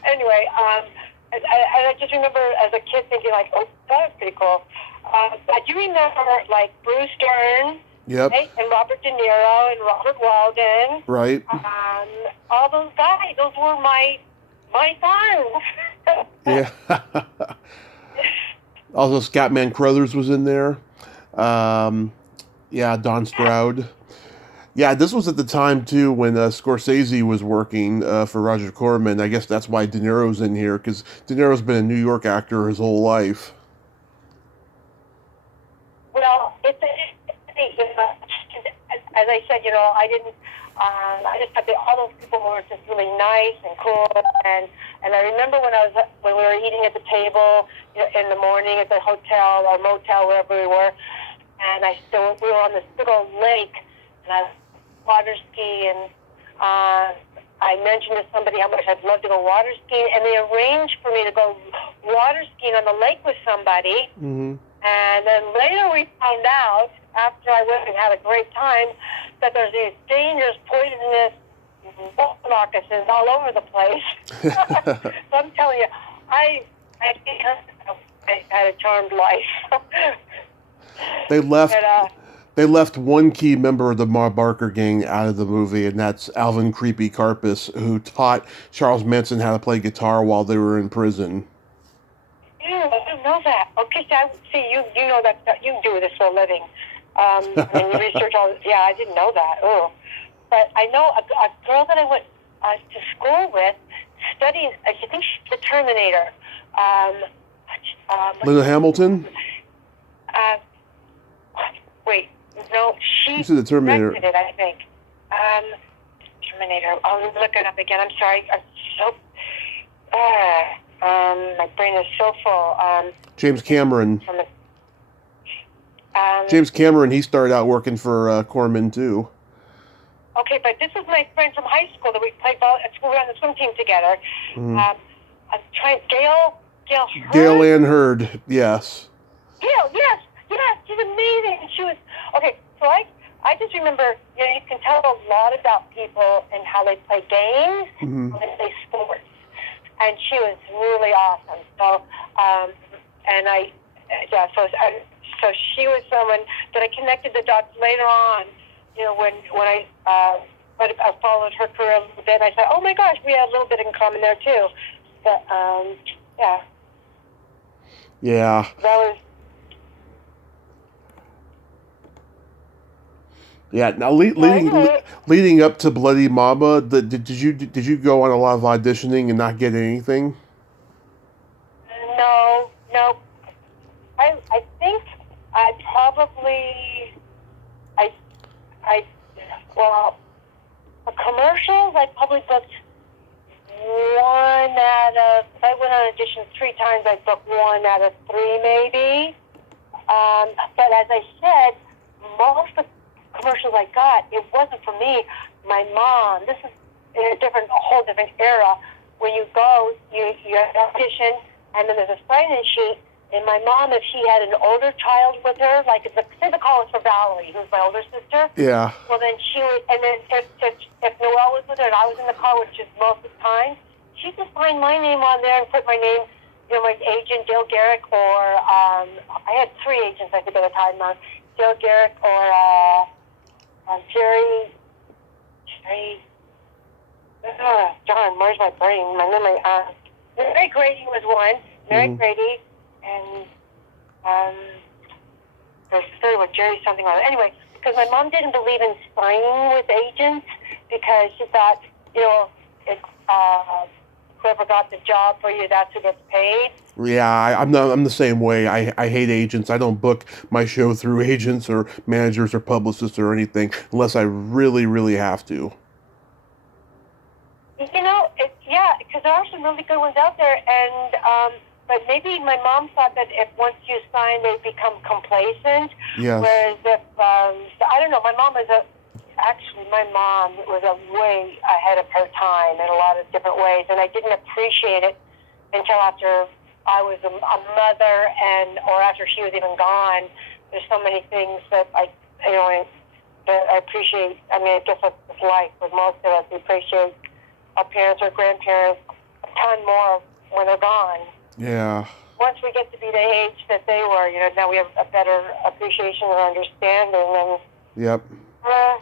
Anyway, I just remember as a kid thinking like, oh, that was pretty cool. I do remember like Bruce Dern. Yep. Right? And Robert De Niro and Robert Walden. Right. All those guys, those were my sons. Yeah. Also, Scatman Crothers was in there. Don Stroud. Yeah, this was at the time, too, when Scorsese was working for Roger Corman. I guess that's why De Niro's in here, because De Niro's been a New York actor his whole life. Well, as I said, I didn't. I just thought that all those people were just really nice and cool, and I remember when we were eating at the table in the morning at the hotel or motel wherever we were, and we were on this big old lake, and I water ski, and I mentioned to somebody how much I'd love to go water skiing, and they arranged for me to go water skiing on the lake with somebody. Mm-hmm. And then later we found out, after I went and had a great time, that there's these dangerous, poisonous moccasins all over the place. So I'm telling you, I had a charmed life. They left one key member of the Ma Barker gang out of the movie, and that's Alvin Creepy Karpis, who taught Charles Manson how to play guitar while they were in prison. I didn't know that. Okay, so you know that you do this for a living. And you research all. Yeah, I didn't know that. Oh, but I know a girl that I went to school with studies. I think she's the Terminator. Linda Hamilton. No, she You said the Terminator. directed it, I think. Terminator. I'll look it up again. I'm sorry. I'm so... my brain is so full. James Cameron. From the, James Cameron, he started out working for Corman, too. okay, but this is my friend from high school that we played ball at school. We were on the swim team together. Mm. I'm trying... Gail Hurd? Gail Ann Hurd, yes. Gail, yes, she's amazing. She was... Okay, so I just remember, you know, you can tell a lot about people and how they play games, Mm-hmm. how they play sports. And she was really awesome. So, so she was someone that I connected the dots later on, you know, when I followed her career a little bit. I said, oh my gosh, we had a little bit in common there too. But, yeah. Yeah. That was... Yeah. Now, leading up to Bloody Mama, did you go on a lot of auditioning and not get anything? No. I think I probably... Well, for commercials, I probably booked one out of... If I went on auditions 3 times, I booked 1 out of 3 maybe. But as I said, most of the commercials I got, it wasn't for me. My mom, this is in a whole different era, where you go, you audition, and then there's a sign-in sheet. And my mom, if she had an older child with her, like say the call was for Valerie, who's my older sister. Yeah. Well, then she would, and then if Noelle was with her and I was in the car, which is most of the time, she'd just find my name on there and put my name, you know, my agent, Dale Garrick, or I had 3 agents I think at a time, Dale Garrick or Jerry, John, where's my brain? My memory. Mary Grady was one. Mary Grady. And there's a third with Jerry something like that. Anyway, because my mom didn't believe in signing with agents because she thought, you know, if whoever got the job for you, that's who gets paid. Yeah, I'm the same way. I hate agents. I don't book my show through agents or managers or publicists or anything unless I really, really have to. You know, because there are some really good ones out there, and but maybe my mom thought that if once you sign, they become complacent. Yes. Whereas if I don't know, my mom was way ahead of her time in a lot of different ways, and I didn't appreciate it until after I was a mother, or after she was even gone. There's so many things that I appreciate. I mean, I guess that's life with most of us. We appreciate our parents or grandparents a ton more when they're gone. Yeah. Once we get to be the age that they were, you know, now we have a better appreciation and understanding. And yep. But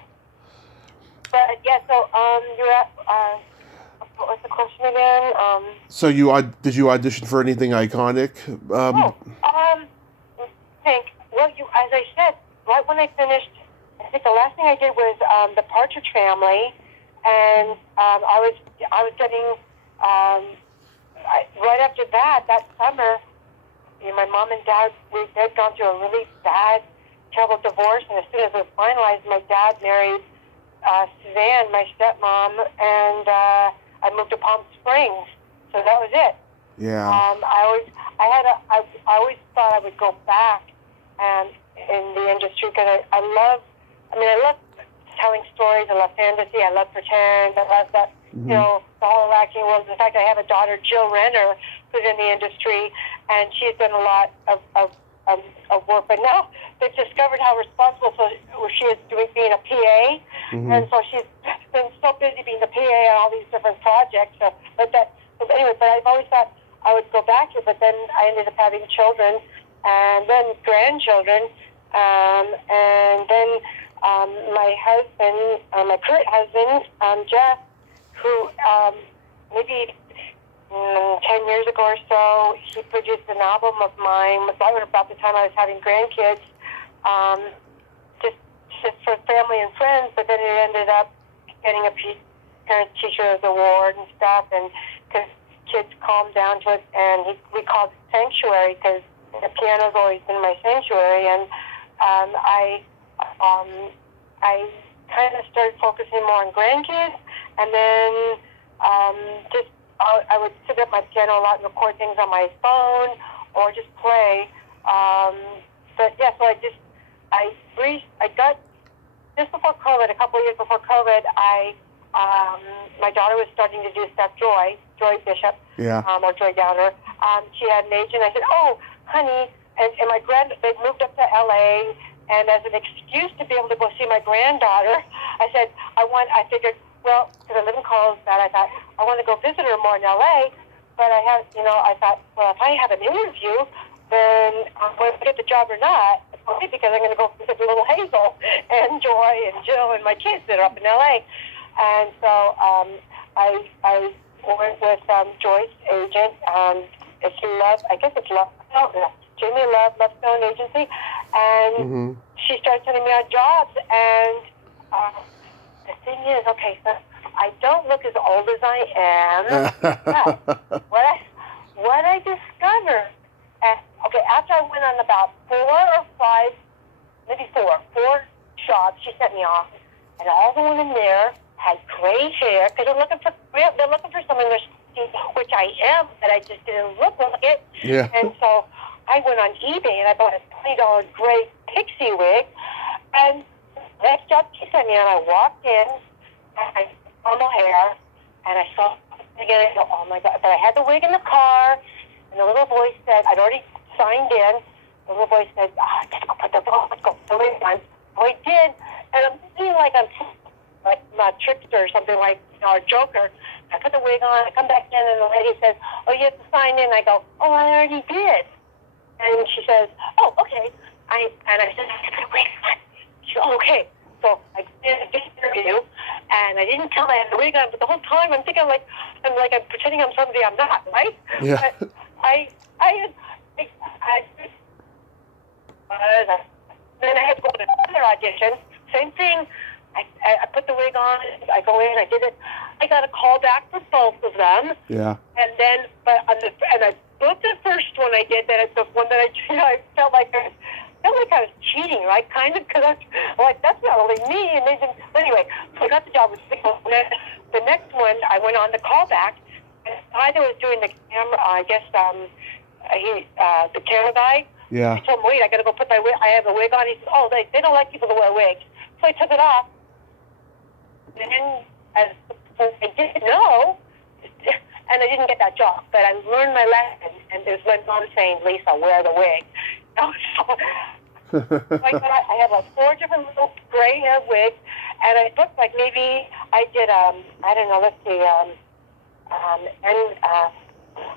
yeah, so you're at. What was the question again? So did you audition for anything iconic? As I said, right when I finished, I think the last thing I did was the Partridge Family, and I was getting. Right after that summer, you know, my mom and dad, they'd gone through a really bad, terrible divorce, and as soon as it was finalized, my dad married Suzanne, my stepmom, and I moved to Palm Springs. So that was it. Yeah. I always thought I would go back in the industry because I love telling stories. I love fantasy. I love pretend. I love that, you know, the whole acting world. In fact, I have a daughter, Jill Renner, who's in the industry, and she's done a lot of work. But now they've discovered how responsible she is being a PA, and so she's been so busy being a PA on all these different projects. But I've always thought I would go back here, but then I ended up having children, and then grandchildren, and then my husband, my current husband, Jeff, who maybe 10 years ago or so, he produced an album of mine right about the time I was having grandkids, just for family and friends, but then it ended up getting a Parent Teacher's Award and stuff, and because kids calmed down to it, and we called it Sanctuary, because the piano's always been my sanctuary, and I I kind of started focusing more on grandkids, and then I would sit at my piano a lot and record things on my phone or just play. But yeah, so I got just before COVID, a couple of years before COVID, my daughter was starting to do Steph Joy Bishop, or Joy Downer. She had an agent. I said, "Oh, honey," and they moved up to LA, and as an excuse to be able to go see my granddaughter, I said, I figured, well, because I live in Carlsbad, I thought I want to go visit her more in LA, but I thought, well, if I have an interview, then I'm going to get the job or not. Okay, because I'm going to go visit little Hazel and Joy and Jill and my kids that are up in LA. And so I went with Joy's agent. It's Love, I guess it's Love, Jamie Lovestone Agency. And she started sending me out jobs. And the thing is, okay, so I don't look as old as I am. But what I discovered, after I went on about 4 or 5, maybe 4 jobs, she sent me off, and all the women there had gray hair because they're looking for someone which I am, but I just didn't look like it. Yeah. And so I went on eBay and I bought a $20 gray pixie wig, and next job she sent me on, I walked in, and I saw my hair, and I saw it again. I go, oh my God! But I had the wig in the car. And the little voice said, I'd already signed in. The little voice said, let's go. So I did. And I'm feeling like I'm not a trickster or something like, or a joker. I put the wig on, I come back in, and the lady says, oh, you have to sign in. I go, oh, I already did. And she says, oh, okay. I said, I put the wig on. She said, oh, okay. So I did this interview, and I didn't tell her I had the wig on, but the whole time I'm thinking I'm pretending I'm somebody I'm not, right? Yeah. But then I had to go to another audition. Same thing. I put the wig on. I go in. I did it. I got a call back for both of them. Yeah. And then, I booked the first one I did. Then the one that I felt like I was cheating, right? Kind of, because I'm like, that's not really me. And but anyway, so I got the job with Stinky. The next one, I went on the callback. And the guy that was doing the camera, I guess, the camera guy. Yeah. I told him, wait, I got to go put my wig. I have a wig on. He said, oh, they don't like people to wear wigs. So I took it off. And then, I didn't know, and I didn't get that job. But I learned my lesson, and there's my mom saying, Lisa, wear the wig. So I have like 4 different little gray hair wigs, and I booked like maybe I did I don't know, let's see,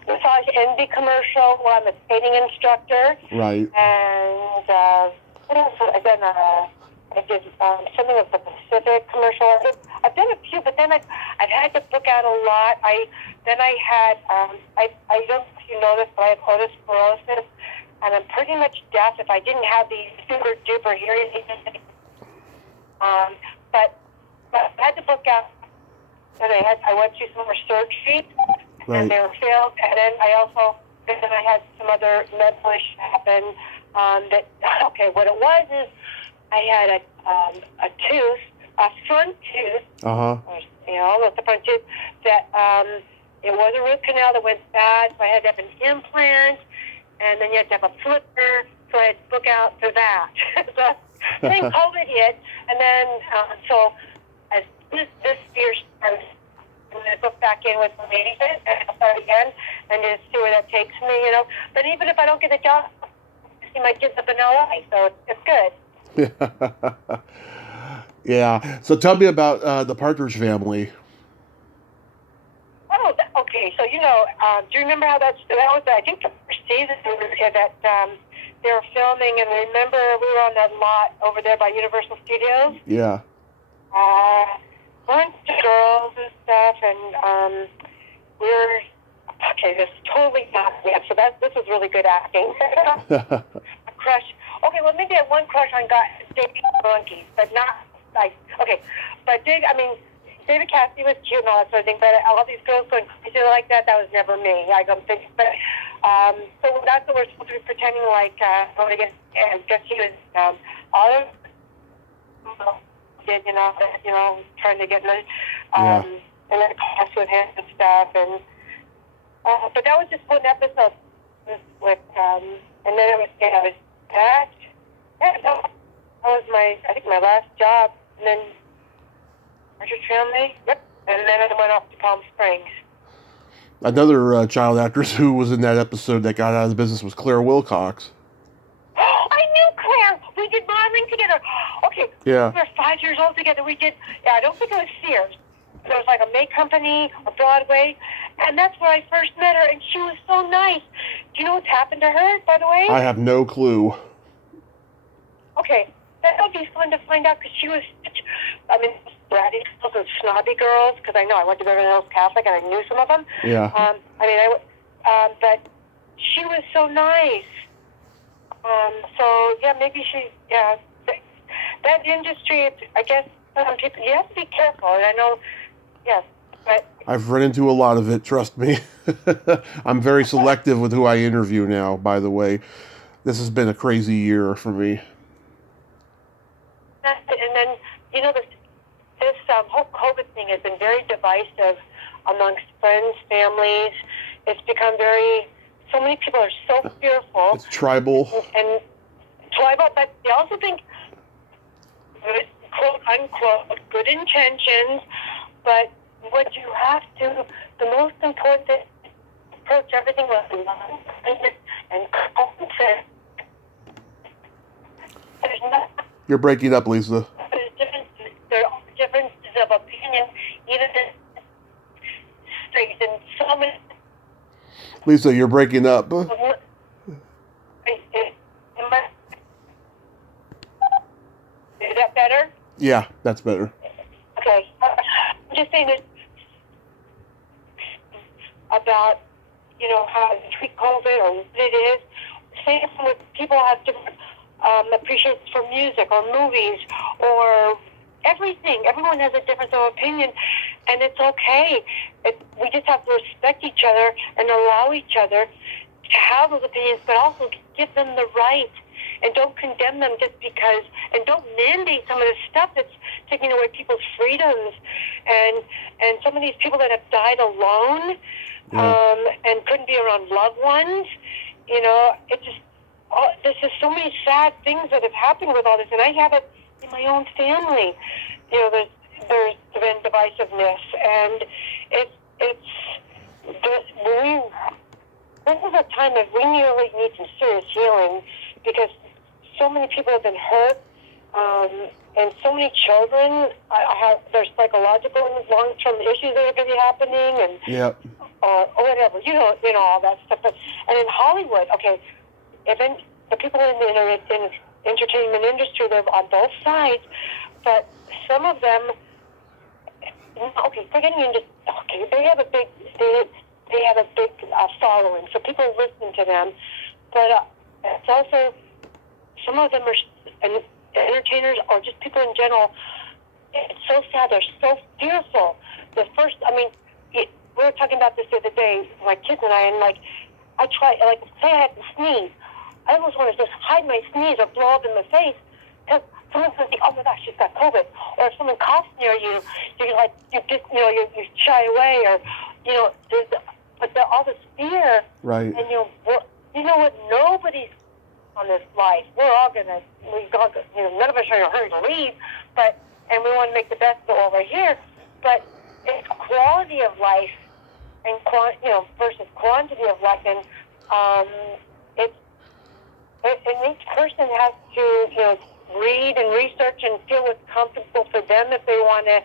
massage envy commercial where I'm a skating instructor. Right. And what else? I did something of the Pacific commercial. I've done a few, but then I've had to book out a lot. I had I don't know if you know this, but I have otosclerosis, and I'm pretty much deaf if I didn't have these super duper hearing aids. But I had to book out, and I went through some more surgery, and they were failed. And then I had some other medical issues happen. What it was is I had a tooth, a front tooth. The front tooth that it was a root canal that went bad, so I had to have an implant, and then you had to have a flipper, so I had to book out for that. So then COVID hit, and then so as this year starts, I'm going to book back in with my agent and I'll start again and just see where that takes me, But even if I don't get the job, I see my kids up in LA, so it's good. Yeah. So tell me about the Partridge Family. Oh, okay. So, do you remember how that was, I think, the first season that they were filming, and remember we were on that lot over there by Universal Studios? Yeah. Bunch of girls and stuff, and this is totally not, so this was really good acting. A crush. Okay, well, maybe I had one crush on David Monkey, but not but David Cassidy was cute and all that sort of thing, but all these girls going crazy like that was never me. I don't think, but so that's what we're supposed to be pretending like. I guess he was did, trying to get in Yeah. in a class with him and stuff, and but that was just one episode with, and then I was that. That was I think my last job, and then Roger Family. Yep, and then I went off to Palm Springs. Another child actress who was in that episode that got out of the business was Claire Wilcox. I knew Claire. We did modeling together. Okay. Yeah. We were 5 years old together. We did. Yeah, I don't think it was Sears. It was like a make company, a Broadway, and that's where I first met her. And she was so nice. Do you know what's happened to her, by the way? I have no clue. Okay, that would be fun to find out because she was such. Bratty girls and snobby girls. Because I know I went to Beverly Hills Catholic and I knew some of them. Yeah. But she was so nice. So yeah, maybe that industry, I guess some people, you have to be careful. And I know, yes, but I've run into a lot of it, trust me. I'm very selective with who I interview now, by the way. This has been a crazy year for me. And then, this whole COVID thing has been very divisive amongst friends, families. It's become so many people are so fearful. It's tribal. And tribal, but they also think, quote unquote, good intentions, but what you have to, the most important thing, approach everything with love and confidence. There's not. You're breaking up, Lisa. There are differences of opinion, even in streets, and so many. Lisa, you're breaking up. Is that better? Yeah, that's better. Okay. I'm just saying that about, how to treat COVID or what it is. Same with people have different appreciations for music or movies or everything. Everyone has a difference of opinion, and it's okay. We just have to respect each other and allow each other to have those opinions, but also give them the right. And don't condemn them just because, and don't mandate some of the stuff that's taking away people's freedoms. And some of these people that have died alone, and couldn't be around loved ones, it's just, there's just so many sad things that have happened with all this, and I have it in my own family. There's been divisiveness, and this is a time that we really need some serious healing, because so many people have been hurt, and so many children. There's psychological and long-term issues that are going to be happening, and or whatever, all that stuff. And in Hollywood, okay, even the people in the entertainment industry, they're on both sides, but some of them, they have a big, following, so people listen to them, but it's also, some of them are entertainers or just people in general. It's so sad. They're so fearful. We were talking about this the other day, my kids and I, and I try, say I have to sneeze. I almost want to just hide my sneeze or blow up in the face, because someone's going to think, oh my gosh, she's got COVID. Or if someone coughs near you, you shy away, or, but all this fear. Right. And what, nobody's on this life. We're all none of us are in a hurry to leave, and we want to make the best of what we're here, but it's quality of life and versus quantity of life, and and each person has to read and research and feel what's comfortable for them if they want to.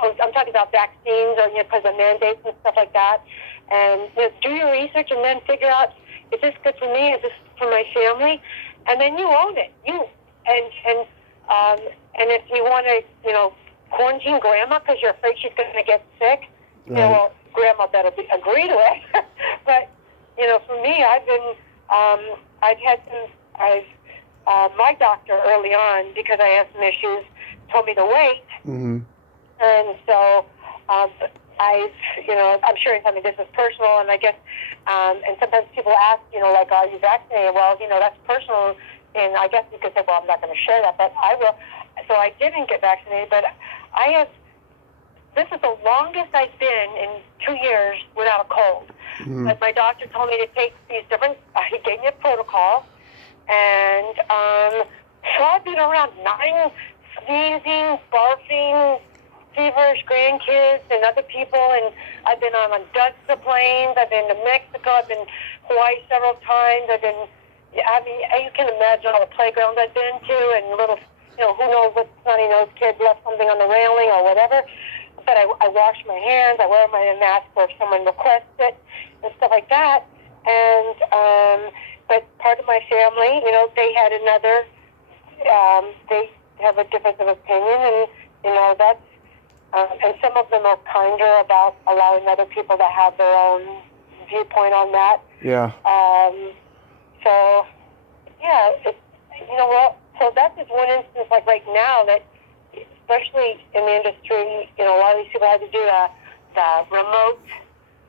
I'm talking about vaccines or because of mandates and stuff like that, and do your research and then figure out, is this good for me? Is this for my family? And then you own it. And if you want to quarantine grandma because you're afraid she's going to get sick, well, grandma better agree to it. But for me, my doctor early on, because I had some issues, told me to wait. Mm-hmm. And so I'm sure this is personal, and I guess, and sometimes people ask, are you vaccinated? Well, that's personal, and I guess you could say, well, I'm not going to share that, but I will. so I didn't get vaccinated, but this is the longest I've been in 2 years without a cold. Mm-hmm. But my doctor told me to take these different, he gave me a protocol, and so I've been around 9 sneezing, barfing, feverish grandkids and other people, and I've been on Delta planes, I've been to Mexico, I've been to Hawaii several times, you can imagine all the playgrounds I've been to, and little, who knows what snotty-nosed kid left something on the railing or whatever. But I wash my hands, I wear my mask if someone requests it, and stuff like that. And, but part of my family, they had another, they have a difference of opinion, and, that's, and some of them are kinder about allowing other people to have their own viewpoint on that. Yeah. So, yeah, so that's just one instance, like right now, that especially in the industry, a lot of these people had to do the remote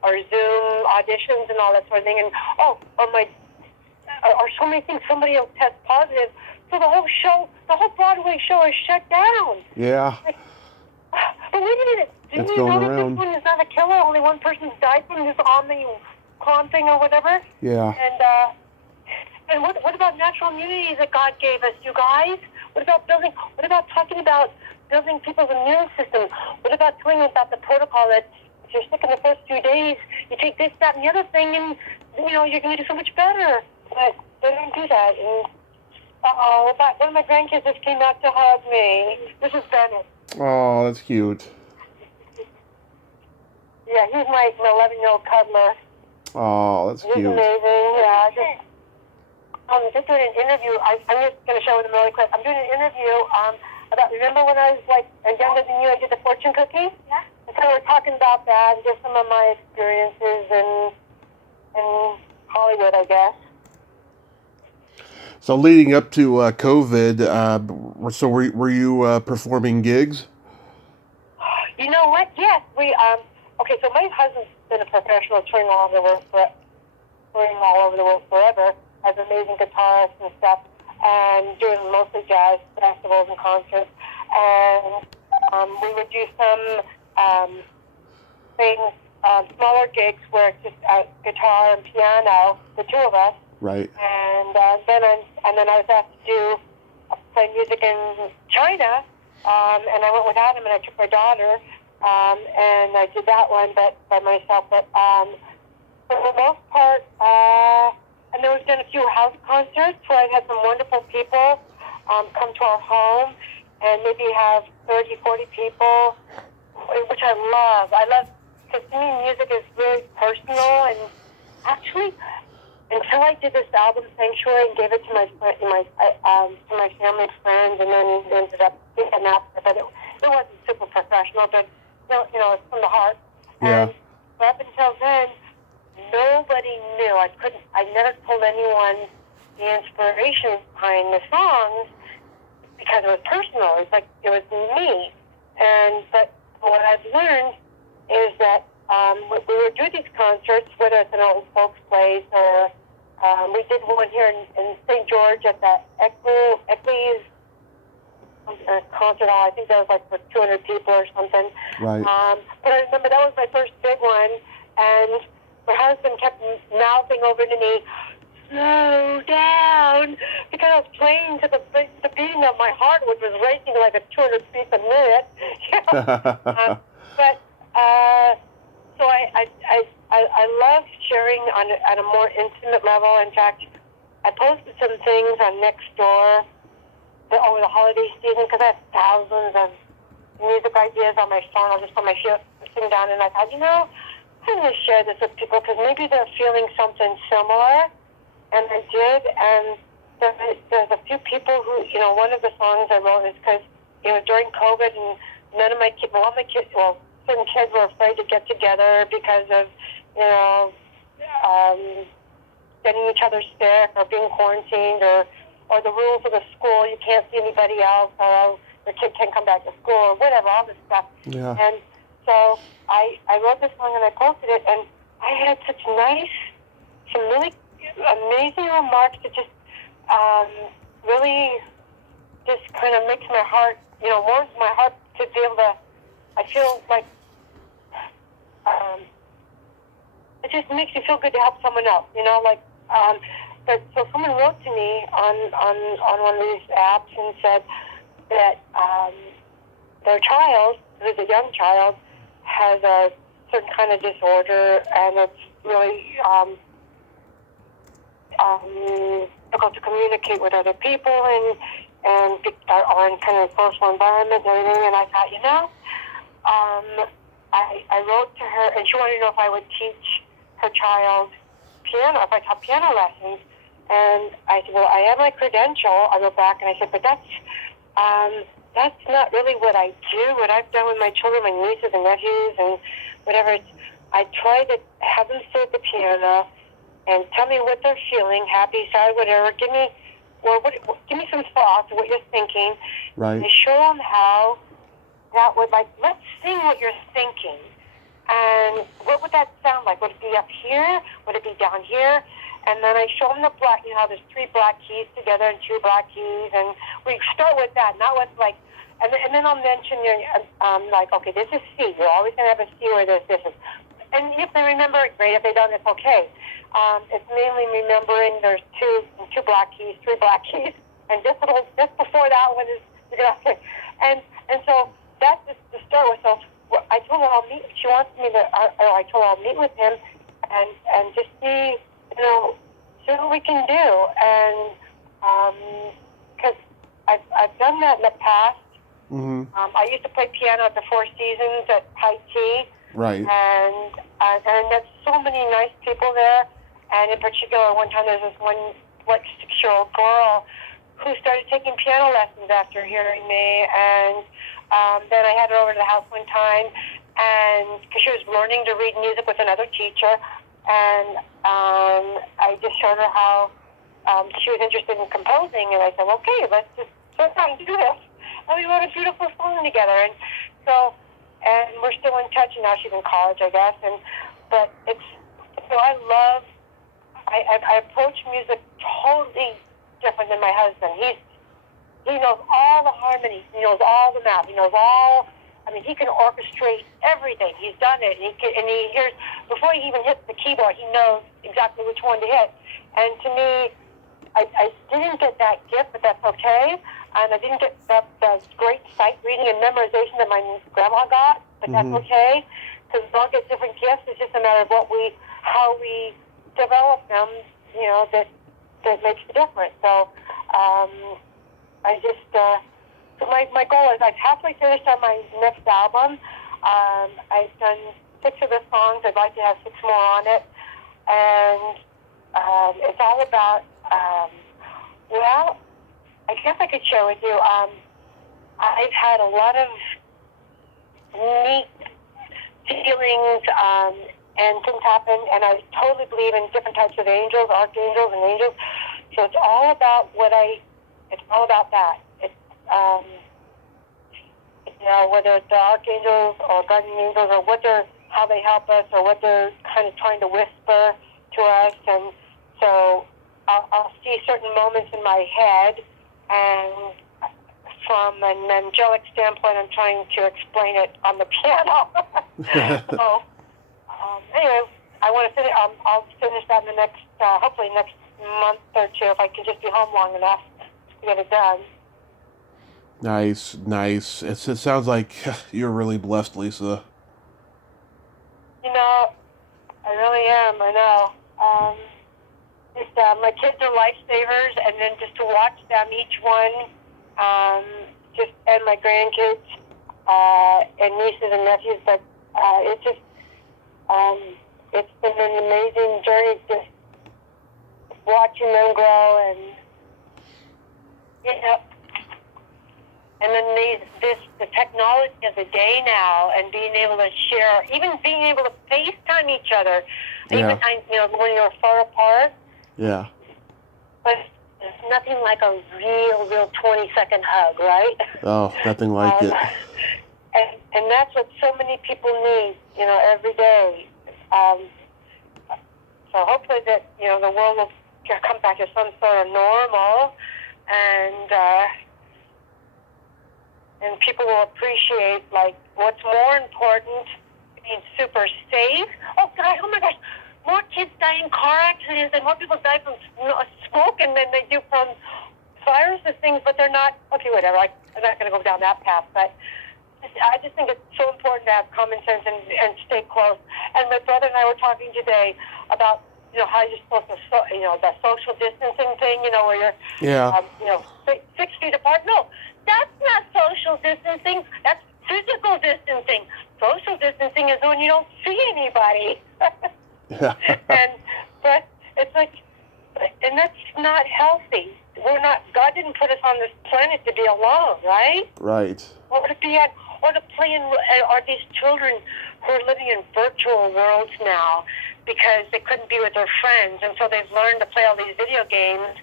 or Zoom auditions and all that sort of thing. And, or so many things, somebody will test positive, so the whole Broadway show is shut down. Yeah. Like, but wait a minute, didn't you know that this one is not a killer? Only one person's died from this Omicron thing or whatever? Yeah. And what about natural immunity that God gave us, you guys? What about talking about building people's immune system? What about telling them about the protocol that if you're sick in the first few days, you take this, that, and the other thing, and, you're going to do so much better. But they don't do that. And, one of my grandkids just came out to hug me. This is Bennett. Oh, that's cute. Yeah, he's my 11-year-old cuddler. Oh, that's cute. He's amazing. Yeah, just doing an interview. I'm just going to show them really quick. I'm doing an interview about, remember when I was younger than you, I did the fortune cookie? Yeah. And so we're talking about that and just some of my experiences in Hollywood, I guess. So leading up to COVID, so were you performing gigs? You know what? Yes, we. Okay, so my husband's been a professional touring all over the world forever as an amazing guitarist and stuff, and doing mostly jazz festivals and concerts. And we would do some things, smaller gigs where it's just guitar and piano, the two of us. Right. And then I was asked to play music in China, and I went with Adam and I took my daughter, and I did that one, but by myself. But for the most part, and then we've done a few house concerts where I've had some wonderful people come to our home, and maybe have 30, 40 people, which I love. Because to me, music is really personal, and actually, until I did this album, Sanctuary, and gave it to my family and friends, and then ended up being an after, but it wasn't super professional, but it's from the heart. Yeah. And up until then, nobody knew. I never told anyone the inspiration behind the songs because it was personal. It's like it was me. But what I've learned is that we would do these concerts, whether it's an old folks place or we did one here in St. George at the Eccles concert hall. I think that was for 200 people or something. Right. But I remember that was my first big one, and my husband kept mouthing over to me, "Slow down," because I was playing to the beating of my heart, which was racing like at 200 beats a minute. So I love sharing on a more intimate level. In fact, I posted some things on Nextdoor over the holiday season because I have thousands of music ideas on my phone. I'll just put my thing down, and I thought, I'm going to share this with people because maybe they're feeling something similar. And I did, and there's a few people who, one of the songs I wrote is because, during COVID, and none of my kids, certain kids were afraid to get together because of, getting each other sick or being quarantined or the rules of the school. You can't see anybody else, or your kid can't come back to school, or whatever, all this stuff. Yeah. And so I wrote this song and I posted it, and I had some really amazing remarks that just really just kind of makes my heart, warms my heart to be able to, I feel like, it just makes me feel good to help someone else, but so someone wrote to me on one of these apps and said that their child, who's a young child, has a certain kind of disorder, and it's really difficult to communicate with other people and are in kind of a social environment and everything. And I thought, I wrote to her, and she wanted to know if I would teach her child piano, if I taught piano lessons. And I said, well, I have my credential. I wrote back and I said, but that's not really what I do. What I've done with my children, my nieces and nephews and whatever, I try to have them sit at the piano and tell me what they're feeling, happy, sad, whatever. Give me some thoughts of what you're thinking. Right. And show them how that would, let's sing what you're thinking. And what would that sound like? Would it be up here? Would it be down here? And then I show them the black, how there's 3 black keys together and 2 black keys. And we start with that, not with and then I'll mention, okay, this is C. You're always going to have a C where this is. And if they remember it, great. If they don't, it's okay. It's mainly remembering there's 2 black keys, 3 black keys. And just before that one is, and so that's just to start with. So I told her I'll meet. She wants me to. I told her I'll meet with him, and just see, see what we can do. And because I've done that in the past. Mm-hmm. I used to play piano at the Four Seasons at High Tea. Right. And there's so many nice people there. And in particular, one time there was this one 6-year-old girl who started taking piano lessons after hearing me, and then I had her over to the house one time, and because she was learning to read music with another teacher, and I just showed her how she was interested in composing, and I said, okay, let's just sit down and do this. And we wrote a beautiful song together, and we're still in touch, and now she's in college, I guess, but I approach music totally different than my husband. He knows all the harmonies. He knows all the math. He knows all. He can orchestrate everything. He's done it, and he hears before he even hits the keyboard. He knows exactly which one to hit. And to me, I didn't get that gift, but that's okay. And I didn't get the great sight reading and memorization that my grandma got, but that's okay, because we all get different gifts. It's just a matter of how we develop them. That makes the difference. So I just so my goal is I've halfway finished on my next album. I've done 6 of the songs. I'd like to have 6 more on it, and it's all about I guess I could share with you. I've had a lot of neat feelings and things happen, and I totally believe in different types of angels, archangels, and angels. So it's all about it's all about that. It's whether it's the archangels or guardian angels or how they help us or what they're kind of trying to whisper to us, and so I'll see certain moments in my head, and from an angelic standpoint, I'm trying to explain it on the piano. So, anyway, I want to finish. I'll finish that in the next, hopefully next month or 2, if I can just be home long enough to get it done. Nice. It sounds like you're really blessed, Lisa. I really am. I know. My kids are lifesavers, and then just to watch them, each one, and my grandkids, and nieces and nephews, but it's just, it's been an amazing journey, just watching them grow, and and then the technology of the day now, and being able to share, even being able to FaceTime each other, even when you're far apart. Yeah. But there's nothing like a real 20-second hug, right? Oh, nothing like it. And that's what so many people need, every day. So hopefully that, the world will come back to some sort of normal, and and people will appreciate, like, what's more important, being super safe. Oh, God, oh, my gosh. More kids die in car accidents and more people die from smoke than they do from viruses things, but they're not. Okay, whatever. I'm not going to go down that path, but I just think it's so important to have common sense and stay close. And my brother and I were talking today about, how you're supposed to, the social distancing thing, where you're, 6 feet apart. No, that's not social distancing. That's physical distancing. Social distancing is when you don't see anybody. But it's like, and that's not healthy. God didn't put us on this planet to be alone, right? Right. Or to play in, are these children who are living in virtual worlds now because they couldn't be with their friends, and so they've learned to play all these video games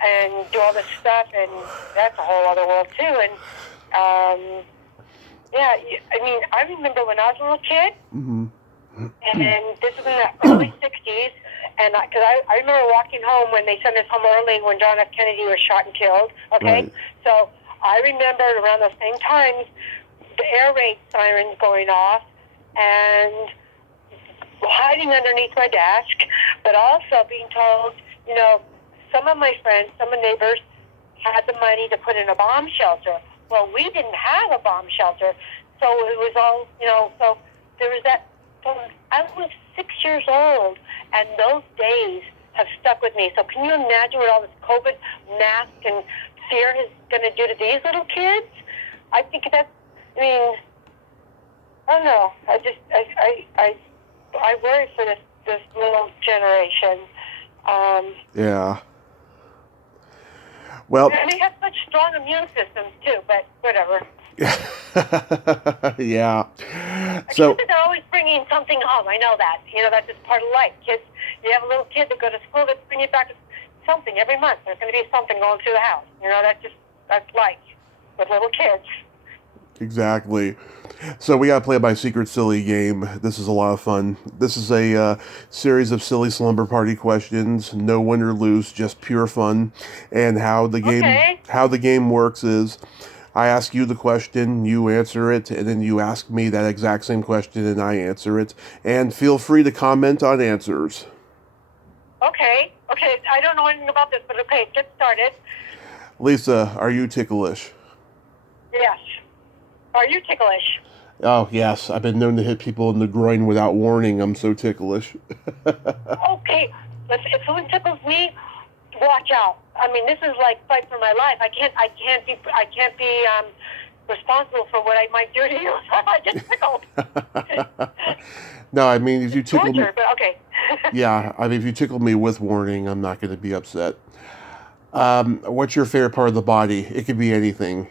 and do all this stuff, and that's a whole other world too. And I remember when I was a little kid, and this was in the early 60s, and because I remember walking home when they sent us home early when John F. Kennedy was shot and killed, okay? Right. So I remember around those same times, the air raid sirens going off, and hiding underneath my desk, but also being told, some of my friends, some of the neighbors had the money to put in a bomb shelter. Well, we didn't have a bomb shelter, so it was all, so there was that. I was 6 years old, and those days have stuck with me. So can you imagine what all this COVID mask and fear is going to do to these little kids? I think I don't know. I worry for this little generation. Yeah. Well. And they have such strong immune systems too, but whatever. Yeah. So kids are always bringing something home. I know that. That's just part of life. Kids, you have a little kid that go to school that's bringing back something every month. There's going to be something going through the house. That's life with little kids. Exactly. So we got to play my secret silly game. This is a lot of fun. This is a series of silly slumber party questions. No win or lose, just pure fun. And how the game works is, I ask you the question, you answer it, and then you ask me that exact same question, and I answer it. And feel free to comment on answers. Okay. I don't know anything about this, but okay, get started. Lisa, are you ticklish? Yes. Are you ticklish? Oh, yes. I've been known to hit people in the groin without warning. I'm so ticklish. Okay. If someone tickles me, watch out. I mean, this is like fight for my life. I can't be responsible for what I might do to you if I get tickled. No, I mean, if you tickle me... But okay. Yeah, I mean, if you tickle me with warning, I'm not going to be upset. What's your favorite part of the body? It could be anything.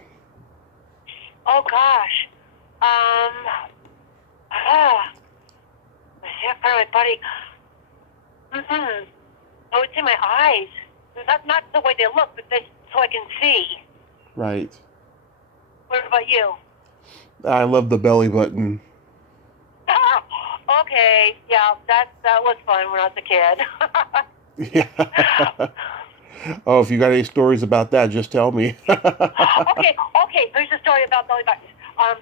Oh, gosh. My favorite part of my body. I would say my eyes. Not the way they look, but so I can see. Right. What about you? I love the belly button. Okay, yeah, that was fun when I was a kid. Yeah. Oh, if you got any stories about that, just tell me. Okay. There's a story about belly buttons.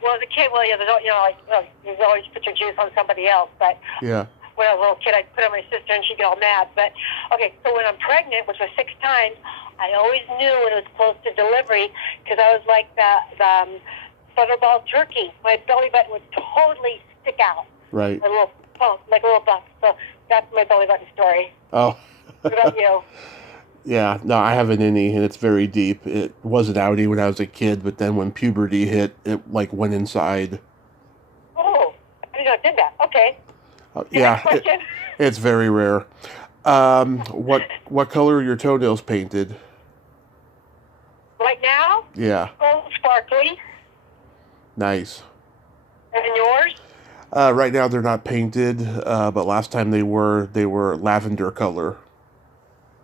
Well, as a kid, you always put your juice on somebody else, but yeah. When I was a little kid, I'd put it on my sister, and she'd get all mad. But okay, so when I'm pregnant, which was 6 times, I always knew when it was close to delivery because I was like the butterball turkey. My belly button would totally stick out. Right. A little pump, like a little bump. So that's my belly button story. Oh. What about you? Yeah, no, I have an innie, and it's very deep. It wasn't outy when I was a kid, but then when puberty hit, it went inside. Oh, I didn't know it did that. Okay. Yeah, it's very rare. What color are your toenails painted? Right now? Yeah. Gold sparkly. Nice. And yours? Right now they're not painted, but last time they were lavender color.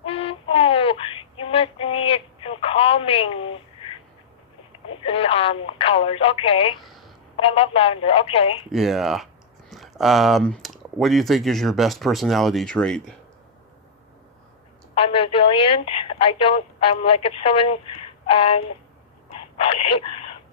Oh, you must have needed some calming colors. Okay. I love lavender. Okay. Yeah. What do you think is your best personality trait? I'm resilient. Like if someone, okay,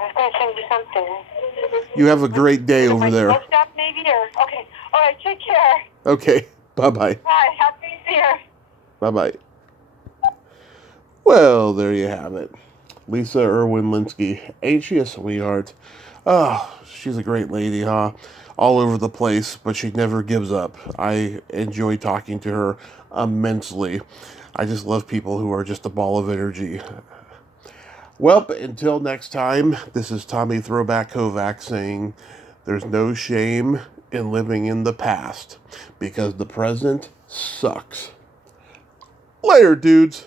was going to send you something. You have a great day over My there. smoke stop, maybe? Or, okay. All right, take care. Okay, bye-bye. Bye. Happy New Year. Bye-bye. Well, there you have it. Lisa Irwin Linsky. Ain't she a sweetheart? Oh, she's a great lady, huh? All over the place, but she never gives up. I enjoy talking to her immensely. I just love people who are just a ball of energy. Well, until next time, this is Tommy Throwback Kovac saying there's no shame in living in the past because the present sucks. Later, dudes.